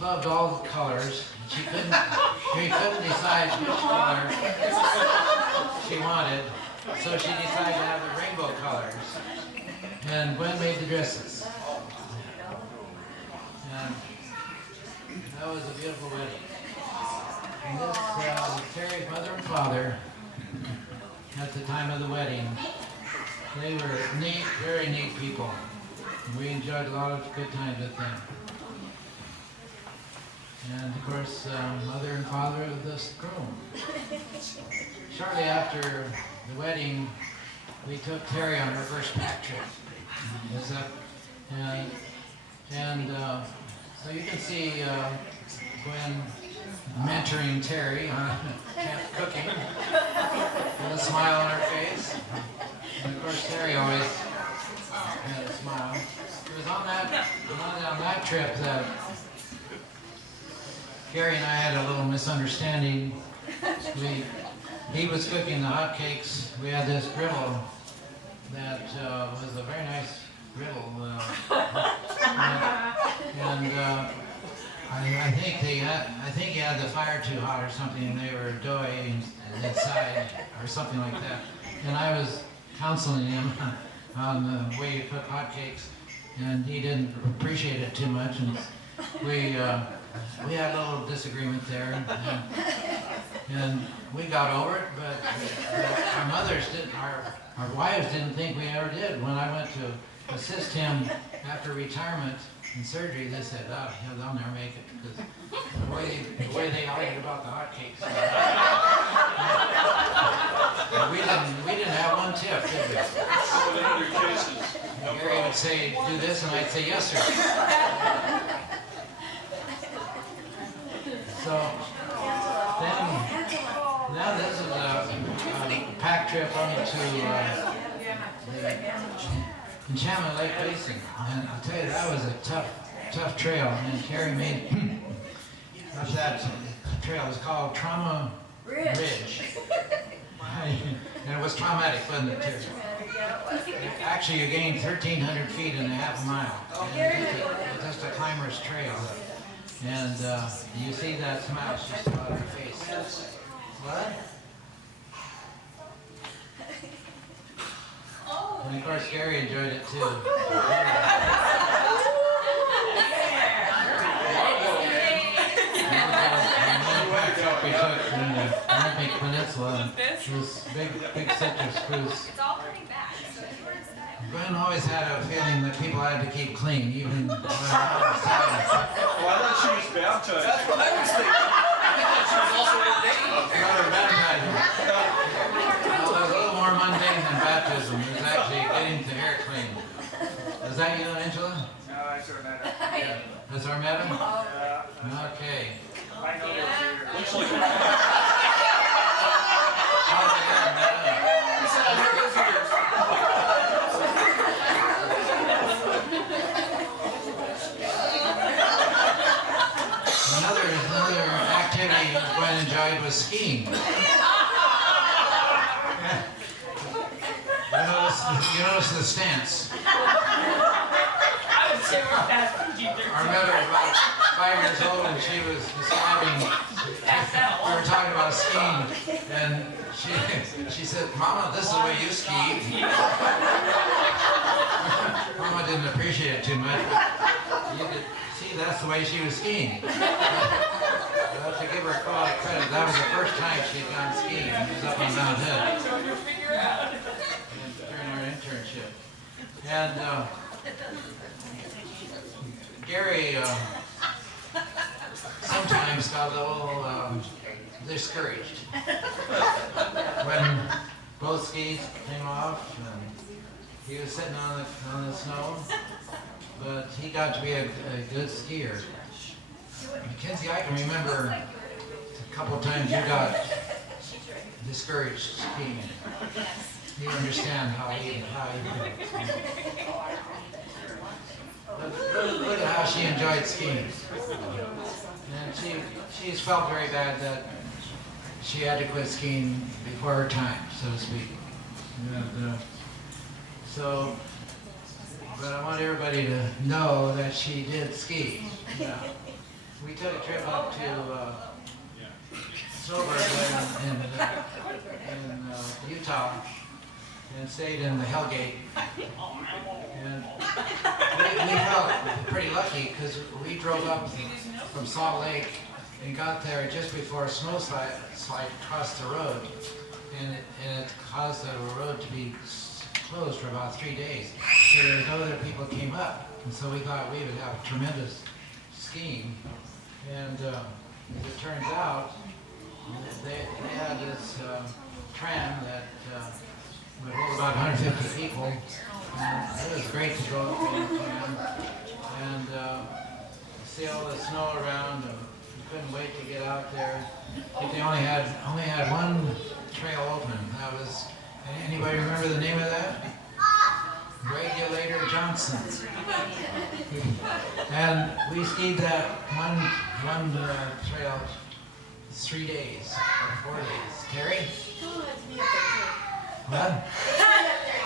loved all the colors. She couldn't decide which color she wanted, so she decided to have the rainbow colors. And Gwen made the dresses. And that was a beautiful wedding. And this, Terry's mother and father, at the time of the wedding, they were neat, very neat people. We enjoyed a lot of good times with them. And of course, mother and father of this groom. Shortly after the wedding, we took Terry on her first pack trip. So you can see Gwen mentoring Terry on cooking with a smile on her face. And of course, Terry always had a smile. It was on that trip that Gary and I had a little misunderstanding. He was cooking the hotcakes. We had this griddle that was a very nice griddle. I think he had the fire too hot or something, and they were doughy inside or something like that. And I was counseling him on the way you cook hotcakes, and he didn't appreciate it too much, and we had a little disagreement there, and we got over it. But our wives didn't think we ever did. When I went to assist him after retirement and surgery, they said, "Oh, they'll never make it," because the way they argued about the hotcakes. We didn't have one tip, did we? But in other cases, no Gary problem. would say, "Do this," and I'd say, "Yes, sir." So now this is a pack trip onto the Enchantment Lake Basin, and I'll tell you, that was a tough trail. And Carrie made that trail. It was called Trauma Ridge. And it was traumatic, wasn't it, Terry? Actually, you gained 1,300 feet in a half a mile. And it's just a climber's trail. And you see that smile just about her face. What? And of course, Gary enjoyed it too. We took in the Olympic Peninsula, this big citrus cruise. It's all coming back, so you were in style. Gwen always had a feeling that people had to keep clean, even when Well, I thought she was baptized. That's what I was thinking. was also ordained. Brother baptizing. Well, a little more mundane than baptism is actually getting the hair cleaned. Is that you, Angela? No, I sort of met her. That's Armetta? Yeah, Okay. I know those here. Looks like How's it going, Armetta? He said, I know those ears. Another activity Gwen enjoyed was skiing. You notice the stance. Armetta was about 5 years old and she was describing, we were talking about skiing, and she said, Mama, this is the way you ski. Mama didn't appreciate it too much, but you could see that's the way she was skiing. But to give her a lot of credit, that was the first time she'd gone skiing. It was up on Mount Hood during our internship. And Gary sometimes got a little discouraged when both skis came off and he was sitting on the snow, but he got to be a good skier. Mackenzie, I can remember a couple of times you got discouraged skiing. You understand how he But look at how she enjoyed skiing. And she's felt very bad that she had to quit skiing before her time, so to speak. And, but I want everybody to know that she did ski. Yeah. We took a trip up to Snowbird in Utah and stayed in the Hellgate. And we felt pretty lucky because we drove up from Salt Lake and got there just before a snow slide crossed the road. And it caused the road to be closed for about 3 days. So there was no other people came up. And so we thought we would have tremendous skiing. And as it turns out, they had this tram that would hold about 150 people. And it was great to go up in the tram and see all the snow around, and we couldn't wait to get out there. They only had one trail open. That was, anybody remember the name of that? Regulator Johnson. And we skied that one trail 3 days or 4 days. Terry? What?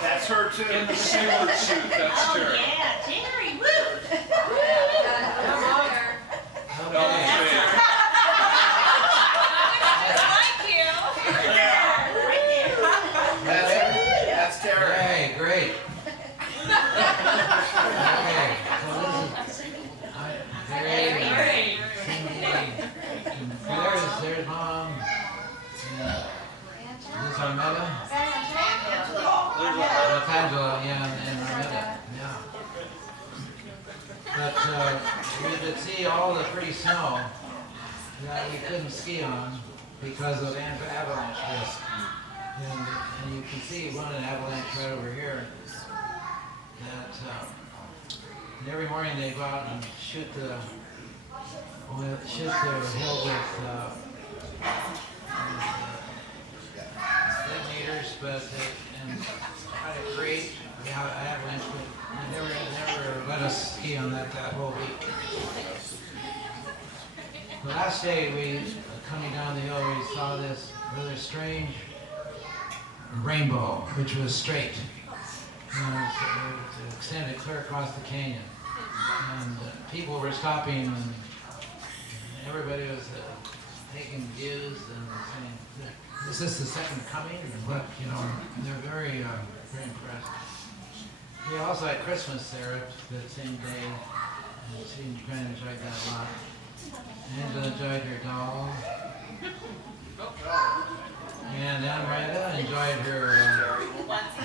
That's her too. in the sailor suit, that's Terry. Yeah, Terry, woo! Okay. That's Terry. Okay, great. Okay, so this is Gary, Cindy, and there's Mom. And this is Armetta. That's Angela, yeah, and Armetta, yeah. But we could see all the pretty snow that we couldn't ski on because of avalanche risk. And you can see one avalanche right over here. That and every morning they go out and shoot the hill with detonators, but and try to create the avalanche. But they never let us ski on that whole week. The last day coming down the hill, we saw this rather strange rainbow, which was straight. It extended clear across the canyon. And people were stopping, and everybody was taking views and saying, "Is this the second coming?" And what, they're very impressed. We also had Christmas there that same day, and she kind of enjoyed that a lot. Angela enjoyed her doll. And Amrita enjoyed her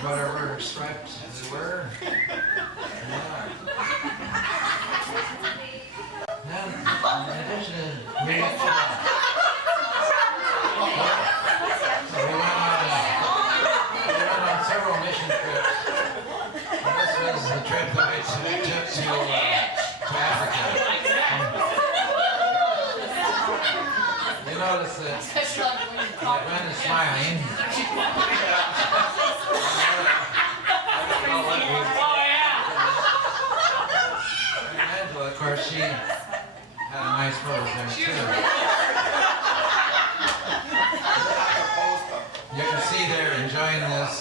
whatever stripes they were. Yeah. And in addition to Africa. You notice that Gwen is smiling. And Angela, of course, she had a nice pose there too. You can see they're enjoying this.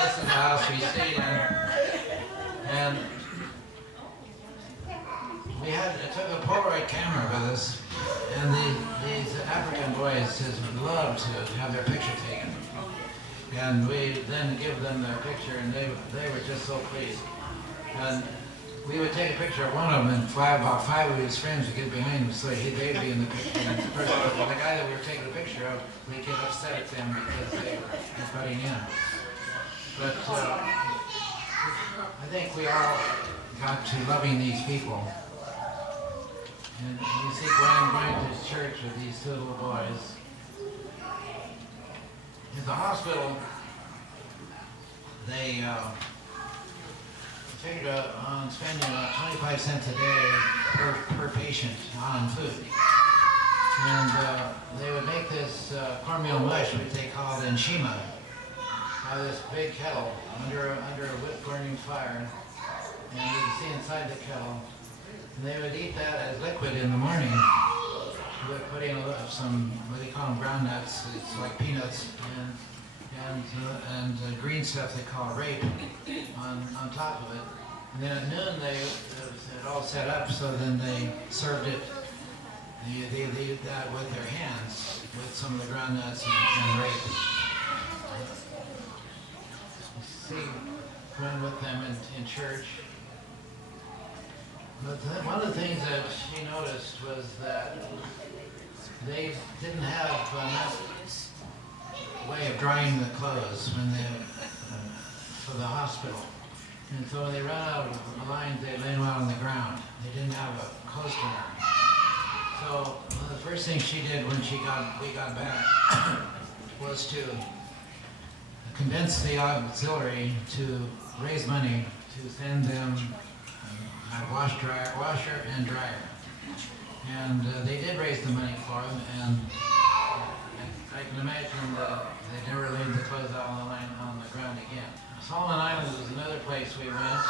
This is the house we stayed in. And we took a Polaroid camera with us, and these African boys just love to have their picture taken. And we then give them their picture, and they were just so pleased. And we would take a picture of one of them, and about five of his friends would get behind him, so they'd be in the picture. And the guy that we were taking a picture of, we'd get upset at them because they were butting in. But I think we all got to loving these people. And you see Gwen going to church with these two little boys. At the hospital, they figured on spending about 25 cents a day per patient on food. And they would make this cornmeal mush, which they called enshima, out of this big kettle under a wood burning fire. And you can see inside the kettle. And they would eat that as liquid in the morning. With putting some, what they call them, ground nuts. It's like peanuts and green stuff they call rape on top of it. And then at noon they had all set up, so then they served it. They did that with their hands, with some of the ground nuts and rape. See, went with them in church. But one of the things that she noticed was that they didn't have enough way of drying the clothes when they for the hospital. And so when they ran out of the lines, they laid them out on the ground. They didn't have a clothes cleaner. So the first thing she did when we got back was to convince the auxiliary to raise money to send them a washer and dryer. And they did raise the money for them, and I can imagine that they never laid the clothes out on the ground again. Solomon Islands was another place we went,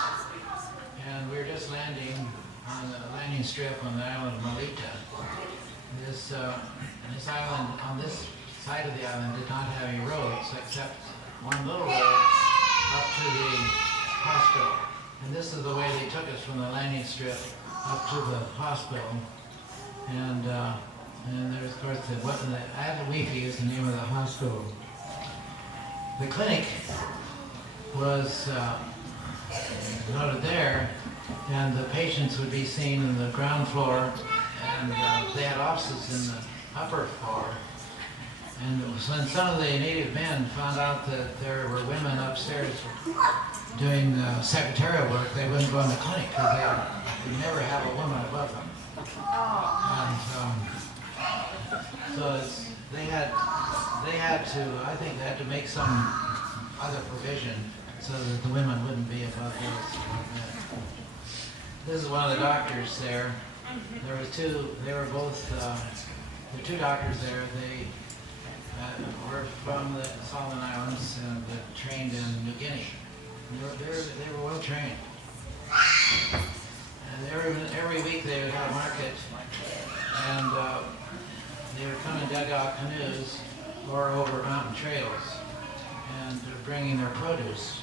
and we were just landing on the landing strip on the island of Melita. This island, on this side of the island, did not have any roads except one little road up to the hospital. And this is the way they took us from the landing strip up to the hospital. And there's, of course, the Adlawifi is the name of the hospital. The clinic was noted there, and the patients would be seen in the ground floor, and they had offices in the upper floor. And when some of the native men found out that there were women upstairs doing secretarial work, they wouldn't go in the clinic because they would never have a woman above them. And so they had to, I think they had to make some other provision so that the women wouldn't be above those men. This is one of the doctors there. There were two doctors there. They were from the Solomon Islands and trained in New Guinea. They were well trained. And every week they would have a market, and they would come and dug out canoes or over mountain trails and bringing their produce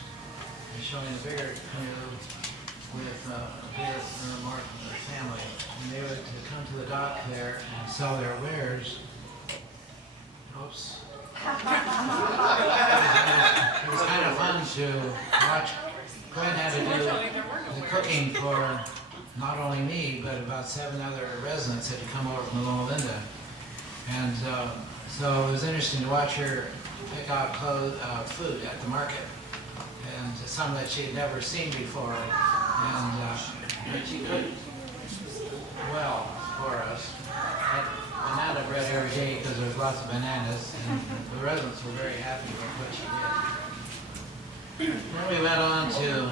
and showing a bigger canoe with a bigger more family. And they would come to the dock there and sell their wares. Oops. It was kind of fun to watch. Gwen had to do the cooking for not only me, but about 7 other residents had to come over from Loma Linda. And so it was interesting to watch her pick out food at the market, and some that she had never seen before. And she cooked well for us. Had banana bread every day because there was lots of bananas, and the residents were very happy with what she did. Then we went on to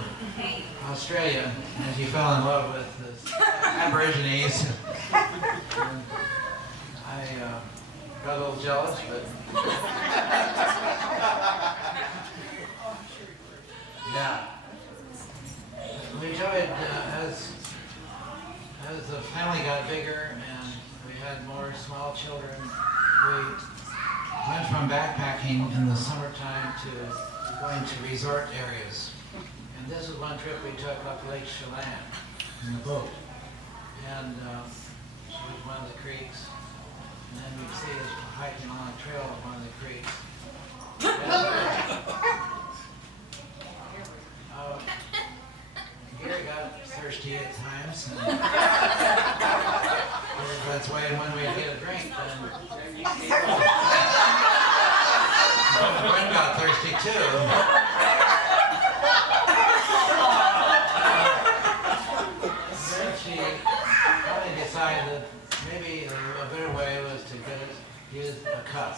Australia, and she fell in love with the Aborigines. And I got a little jealous, but yeah. We enjoyed as the family got bigger and we had more small children. We went from backpacking in the summertime to going to resort areas. And this is one trip we took up Lake Chelan in the boat. And she was one of the creeks. And then we'd see us hiking along a trail of one of the creeks. Gary got thirsty at times. And that's why when we'd get a drink, then Gwen got thirsty too. Then she finally decided that maybe a better way was to use a cup.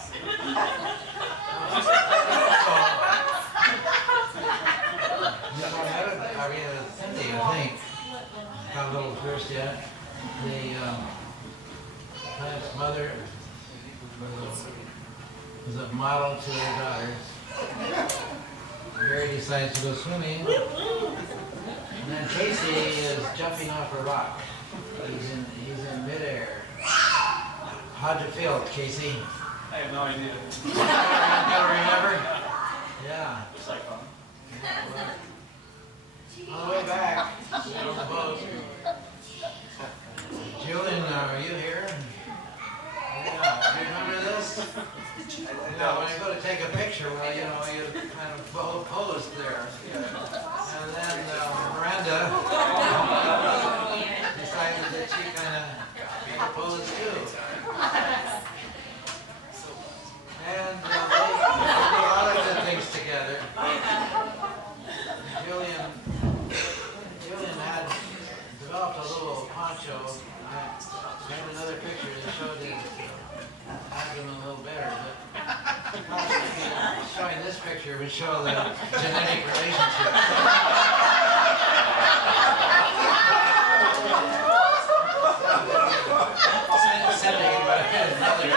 Cindy, I think, got a little thirsty. The mother was a model to her daughters. Mary decides to go swimming. And then Casey is jumping off a rock. He's in midair. How'd you feel, Casey? I have no idea. You don't remember? Yeah. It's like fun. On the way back, on the boat, Julian, are you here? Yeah. Do you remember this? Yeah, when I go to take a picture, well, you know, you kind of pose there. And then Miranda decided that she kind of posed too. And they did a lot of good things together. Julian had developed a little poncho. I had another picture that showed his abdomen a little better, but showing this picture would show the genetic relationship. Cindy, but another.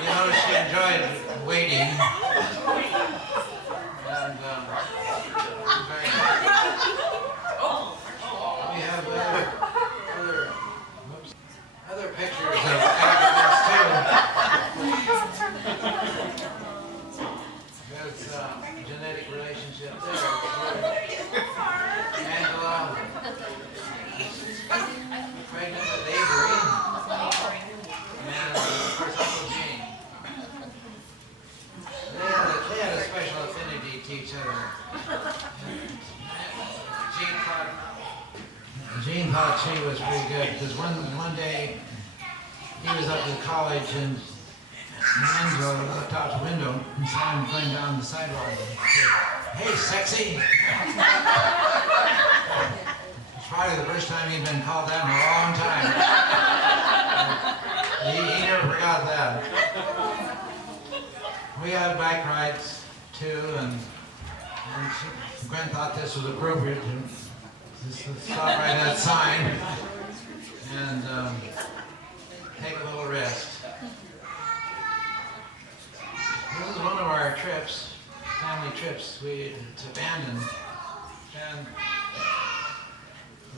You know, she enjoyed waiting. And very we have other pictures of accidents too. There's a genetic relationship there. Angela pregnant with Avery. And of course Uncle Gene. They had a special affinity to each other. Gene thought she was pretty good because one day he was up at college and Angela looked out the window and saw him going down the sidewalk and said, "Hey, sexy!" It's probably the first time he'd been called that in a long time. He never forgot that. We had bike rides too, and Gwen thought this was appropriate to stop right at that sign and take a little rest. This is one of our trips, family trips, to Bandon. And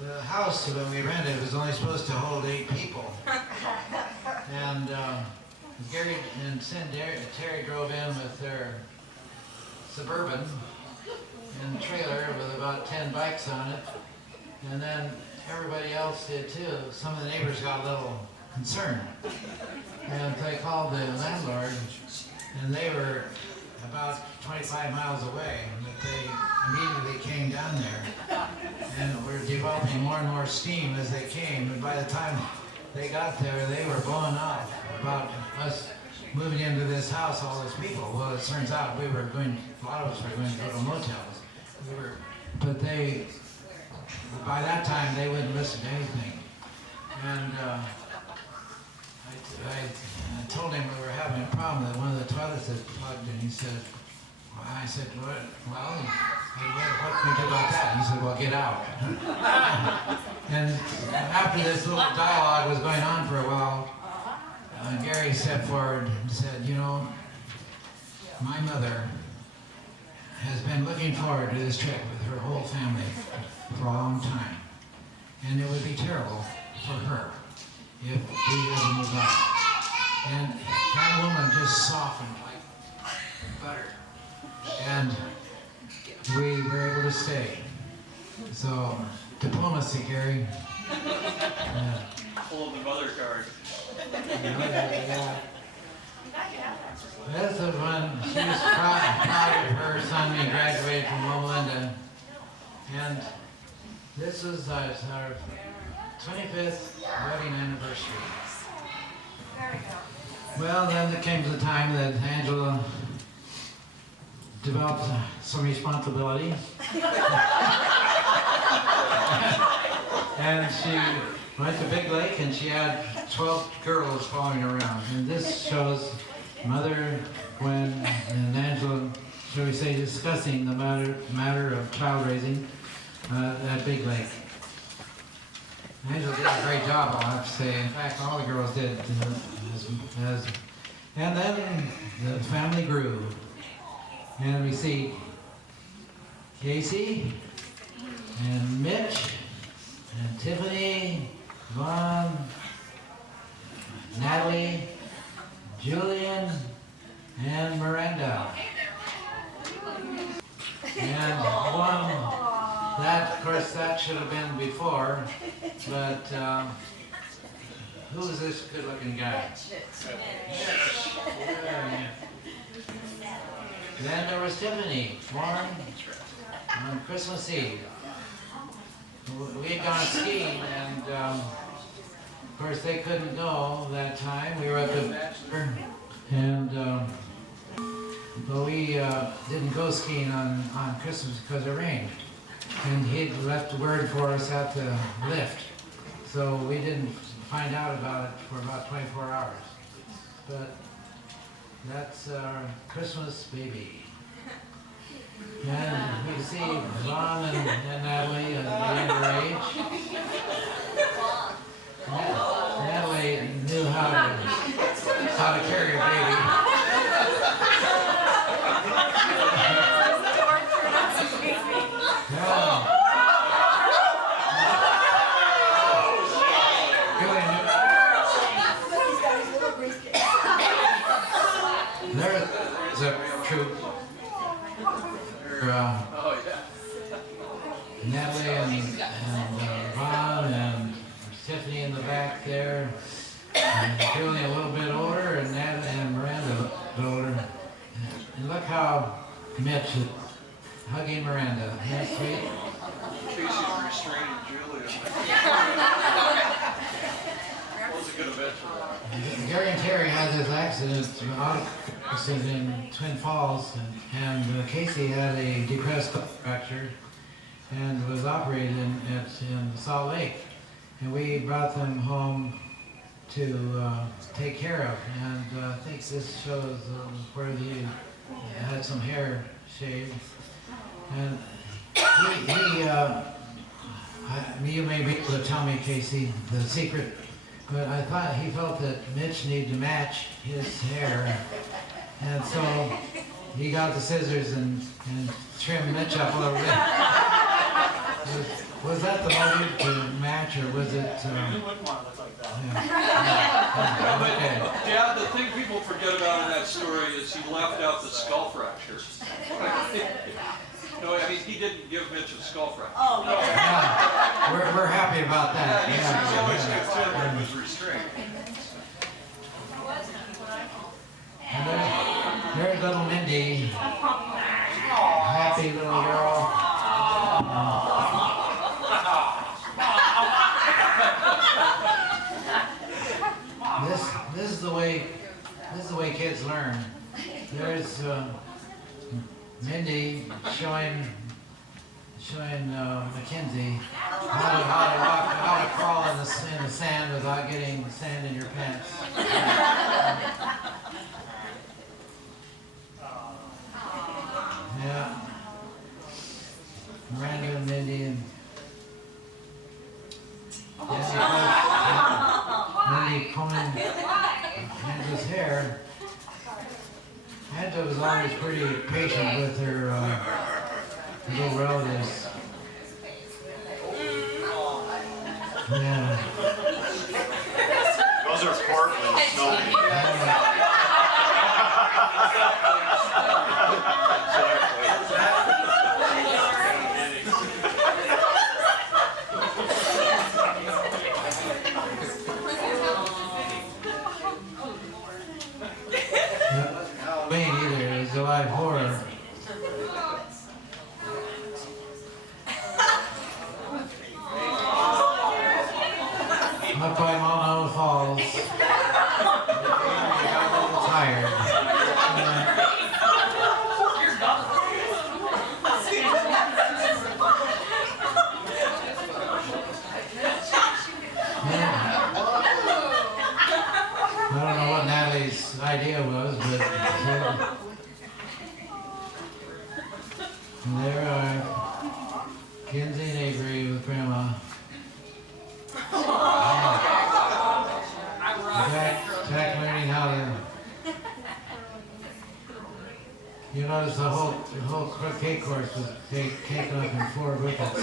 the house that we rented was only supposed to hold 8 people. And Gary and Terry drove in with their Suburban and trailer with about 10 bikes on it. And then everybody else did too. Some of the neighbors got a little concerned. And they called the landlord, and they were about 25 miles away, but they immediately came down there. And were developing more and more steam as they came, and by the time they got there, they were blowing off about us moving into this house, all those people. Well, it turns out a lot of us were going to go to motels. But by that time, they wouldn't listen to anything. And I told him we were having a problem that one of the toilets had plugged, and he said, well, I said, what? Well, what can we do about that? He said, well, get out. And after this little dialogue was going on for a while, Gary stepped forward and said, you know, my mother has been looking forward to this trip with her whole family for a long time. And it would be terrible for her if we ever move out. And that woman just softened like butter. And we were able to stay. So, diplomacy, Gary. Yeah. Pull the mother card. Yeah. This is when she was proud of her son being graduated from Loma Linda. And this was our 25th wedding anniversary. There we go. Well, then there came the time that Angela developed some responsibility. And she went to Big Lake and she had 12 girls following her around. And this shows Mother, Gwen, and Angela, shall we say, discussing the matter of child raising at Big Lake. Angela did a great job, I'll have to say. In fact, all the girls did. And then the family grew. And we see Casey, and Mitch, and Tiffany, Vaughn, Natalie, Julian, and Miranda. And one, that, of course, that should have been before, but who is this good-looking guy? Yeah. Then there was Tiffany, born on Christmas Eve. We had gone skiing, and of course they couldn't go that time. We were at the Bachelor, and but we didn't go skiing on Christmas because it rained. And he'd left word for us at the lift, so we didn't find out about it for about 24 hours. But that's our Christmas baby. And we see Vaughn and Natalie at the younger age. Natalie knew how to carry a baby. Yeah. There's a true Oh, yeah. Natalie and Vaughn and Tiffany in the back there, and Julie a little bit older, and Natalie and Miranda a little bit older. And look how Mitch is hugging Miranda. Isn't that sweet? Casey's restraining Julia. That was a good event for them. Gary and Terry had this accident in Twin Falls, and Casey had a depressed skull fracture and was operated in Salt Lake. And we brought them home to take care of. And I think this shows where he had some hair shaved. And you may be able to tell me, Casey, the secret, but I thought he felt that Mitch needed to match his hair. And so he got the scissors and trimmed Mitch up a little bit. Was that the motive to match, or was it? You wouldn't want to look like that. Yeah. But, Okay. Dad, the thing people forget about in that story is he left out the skull fracture. No, I mean, he didn't give Mitch a skull fracture. Oh, no. Yeah. We're happy about that. He's Yeah. always considered was restrained. And there's little Mindy, happy little girl. This is the way kids learn. There's Mindy showing Mackenzie how to fall in the sand without getting sand in your pants. Yeah. Random Indian. Mindy combing Angela's hair. Angela was always pretty patient with her little relatives. Yeah. Those are Portland snowmen. Halloween either, it was July horror. Up by Mount Falls. I got a little tired. Yeah. I don't know what Natalie's idea was, but there are Kinsey and Avery with Grandma. Jack learning how to. You notice the whole cake course was taken up in 4 wickets.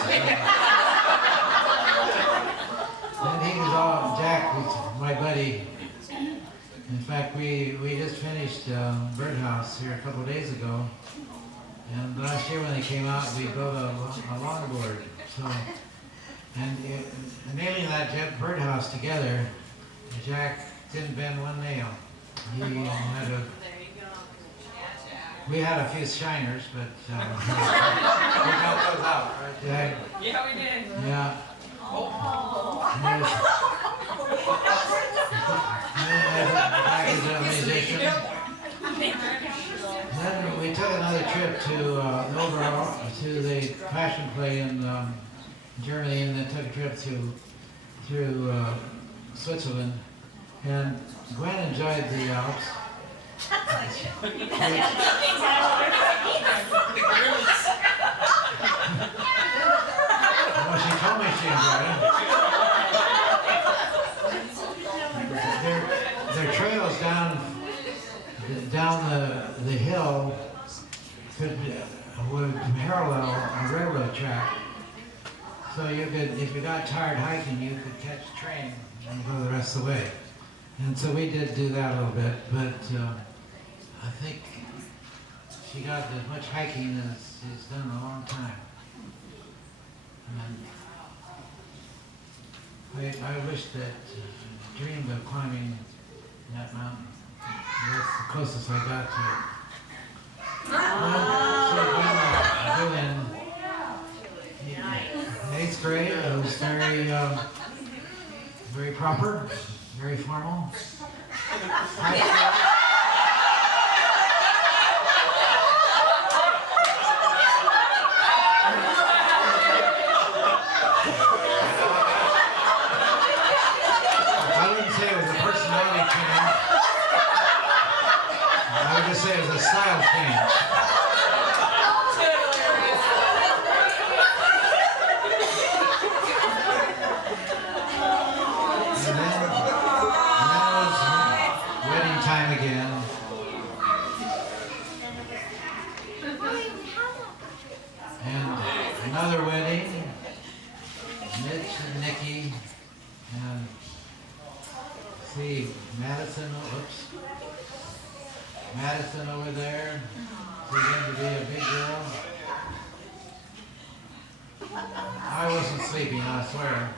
And he was all, Jack was my buddy. In fact, we just finished Birdhouse here a couple of days ago. And last year when they came out, we built a longboard. So, and nailing that birdhouse together, Jack didn't bend one nail. He had we had a few shiners, but we got those out, right, Jack? Yeah, we did. Yeah. Package of musician. Then we took another trip to to the Passion Play in Germany, and then took a trip through Switzerland. And Gwen enjoyed the Alps. Well, she told me she enjoyed it. Their trails down the hill would parallel a railroad track. So you could, if you got tired hiking, you could catch a train and go the rest of the way. And so we did do that a little bit, but I think she got as much hiking as she's done in a long time. And I wish that, dreamed of climbing that mountain. That's the closest I got to it. So doing in 8th grade, it was very proper, very formal. I wouldn't say it was a personality change. I would just say it was a style change. And then it was wedding time again. And another wedding. Mitch and Nikki. And see, Madison over there, getting to be a big girl. I wasn't sleeping, I swear.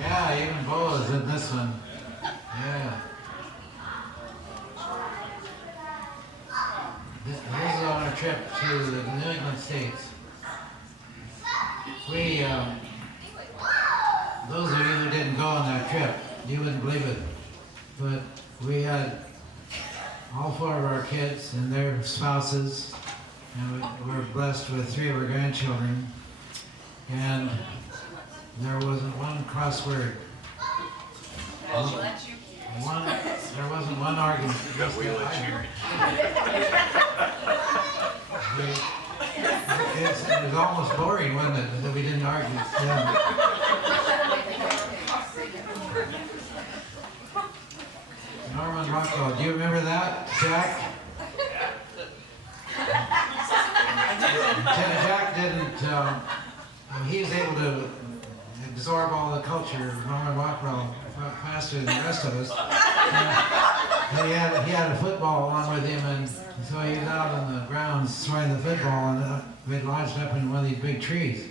Yeah, even Bo is in this one. Yeah. This is on a trip to the New England states. We, those of you who didn't go on that trip, you wouldn't believe it, but we had all 4 of our kids and their spouses, and we were blessed with 3 of our grandchildren, and there wasn't one cross word. There wasn't one argument. You got wheelchair. It was almost boring, wasn't it, that we didn't argue. Yeah. Norman Rockwell, do you remember that, Jack? Jack didn't, he was able to absorb all the culture of Norman Rockwell faster than the rest of us. And he had a football along with him, and so he was out on the grounds throwing the football, and we had lodged up in one of these big trees.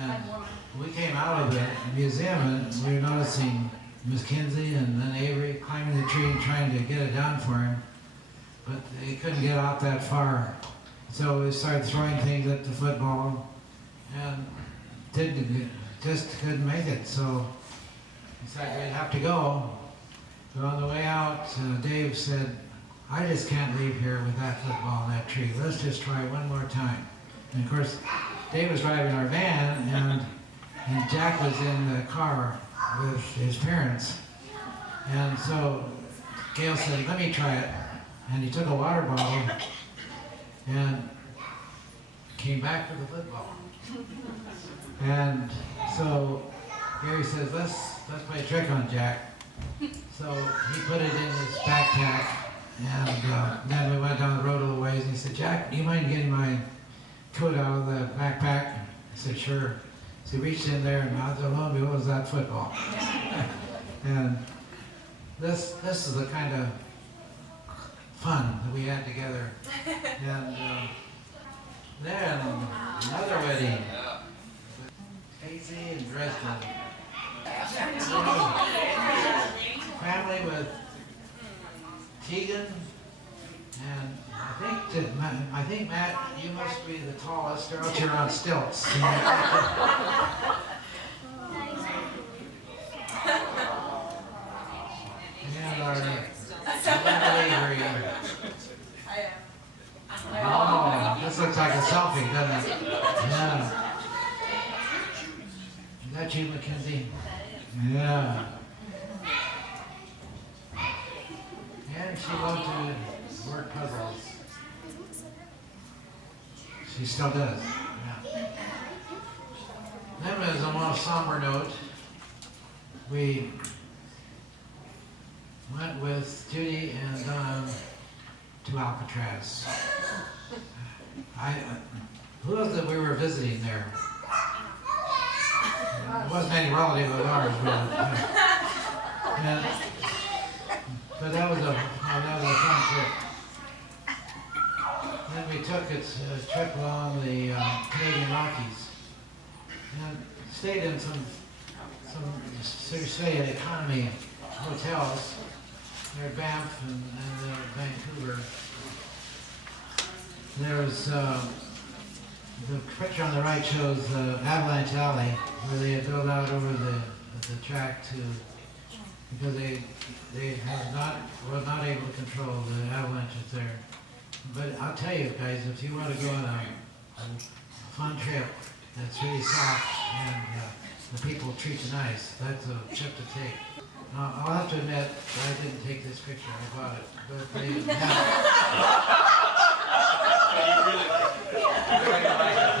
And we came out of the museum, and we were noticing Miss Kinsey and then Avery climbing the tree and trying to get it down for him, but they couldn't get out that far. So we started throwing things at the football, and just couldn't make it. So we decided we'd have to go. But on the way out, Dave said, "I just can't leave here with that football in that tree. Let's just try one more time." And of course, Dave was driving our van, and Jack was in the car with his parents. And so Gail said, "Let me try it." And he took a water bottle and came back with the football. And so Gary says, let's play a trick on Jack. So he put it in his backpack, and then we went down the road a little ways, and he said, "Jack, do you mind getting my coat out of the backpack?" I said, "Sure." So he reached in there, and out there, lo and behold, was that football. And this is the kind of fun that we had together. And then another wedding, Casey and Dresden. Family with Tegan, and I think Matt, you must be the tallest, or else you're on stilts. And our Avery. Oh, this looks like a selfie, doesn't it? Yeah. Is that you, Mackenzie? Yeah. And she loved to work puzzles. She still does. Yeah. Then as a more somber note, we went with Judy and Don to Alcatraz. Who was it we were visiting there? It wasn't any relative of ours, but that was a fun trip. Then we took a trip along the Canadian Rockies and stayed in some say economy hotels near Banff and Vancouver. There's the picture on the right shows Avalanche Alley, where they had built out over the track because they were not able to control the avalanches there. But I'll tell you guys, if you want to go on a fun trip that's really soft and the people treat you nice, that's a trip to take. I'll have to admit, I didn't take this picture, I bought it. But they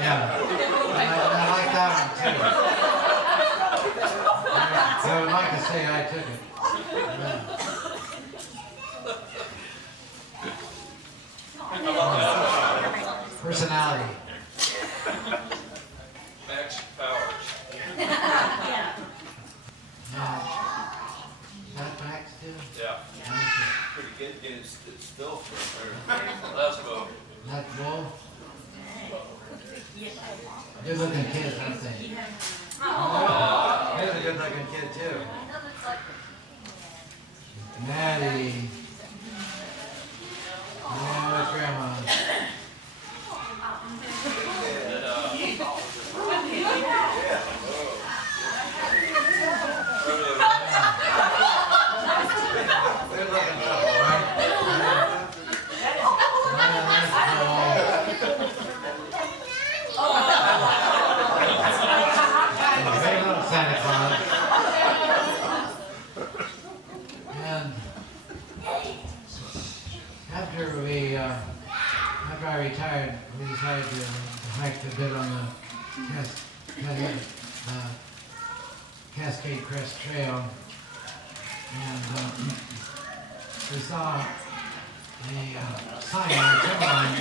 yeah, I like that one too. I would like to say I took it. Personality. Max Powers. That Max too? Yeah. Pretty good getting still for Let's go. That Bull? Good looking kids, aren't they? He's a good looking kid too. Maddie. Yeah, with Grandma. Crest Trail, and we saw a sign on the timberline.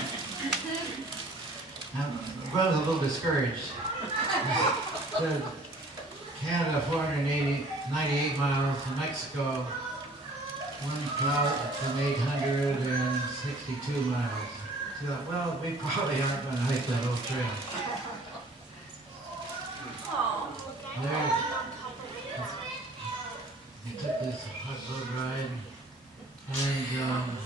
And I was a little discouraged. It said Canada 498 miles to Mexico 1,862 miles. So I thought, well, we probably aren't going to hike that whole trail. There, we took this hot boat ride, and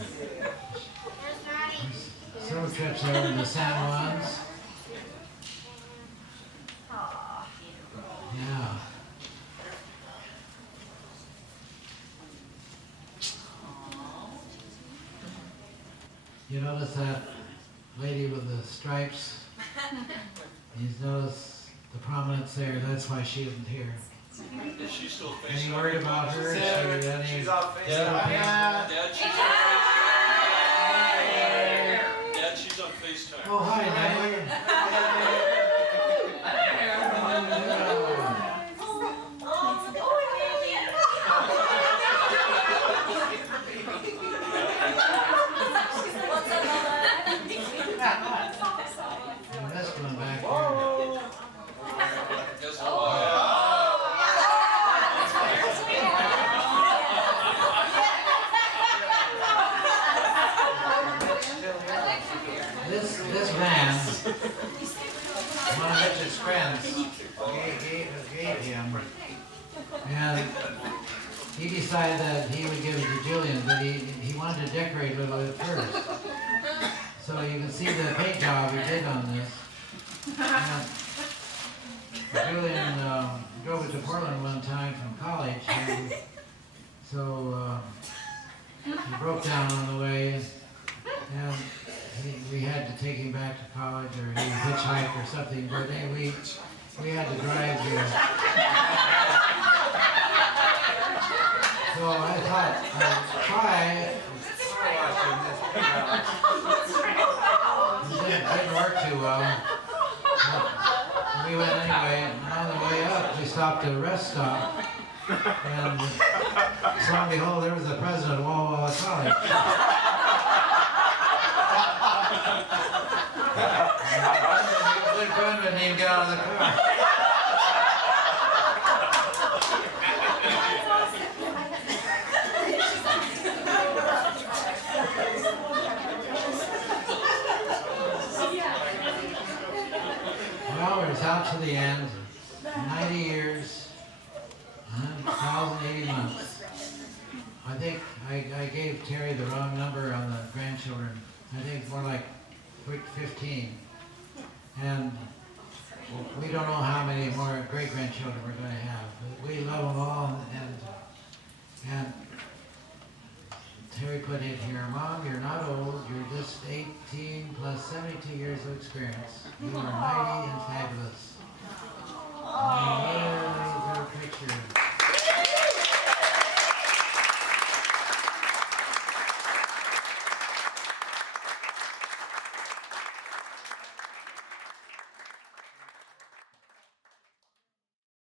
several trips over to San Juan's. Yeah. You notice that lady with the stripes? You notice the prominence there, that's why she isn't here. Is she still Any facing? worried about her? She's off Facebook. Dad, she's on FaceTime. Oh, hi, Natalie. This one back here. Guess what? This man, one of Richard's friends, gave him, and he decided that he would give it to Julian, but he wanted to decorate a little bit first. So you can see the paint job he did on this. And Julian drove it to Portland one time from college, and so he broke down on the way, and we had to take him back to college, or he hitchhiked or something, but anyway, we had to drive here. So I thought I'd try. It didn't work too well. But we went anyway, and on the way up, we stopped at a rest stop, and so and behold, there was the president of Walla Walla College. Good friend didn't even get out of the car. Well, we're out to the end. 90 years, 1,080 months. I think I gave Terry the wrong number on the grandchildren. I think more like 15. And we don't know how many more great-grandchildren we're going to have. But we love them all, and Terry put in here, Mom, you're not old, you're just 18 plus 72 years of experience. You are mighty and fabulous. And there's our picture.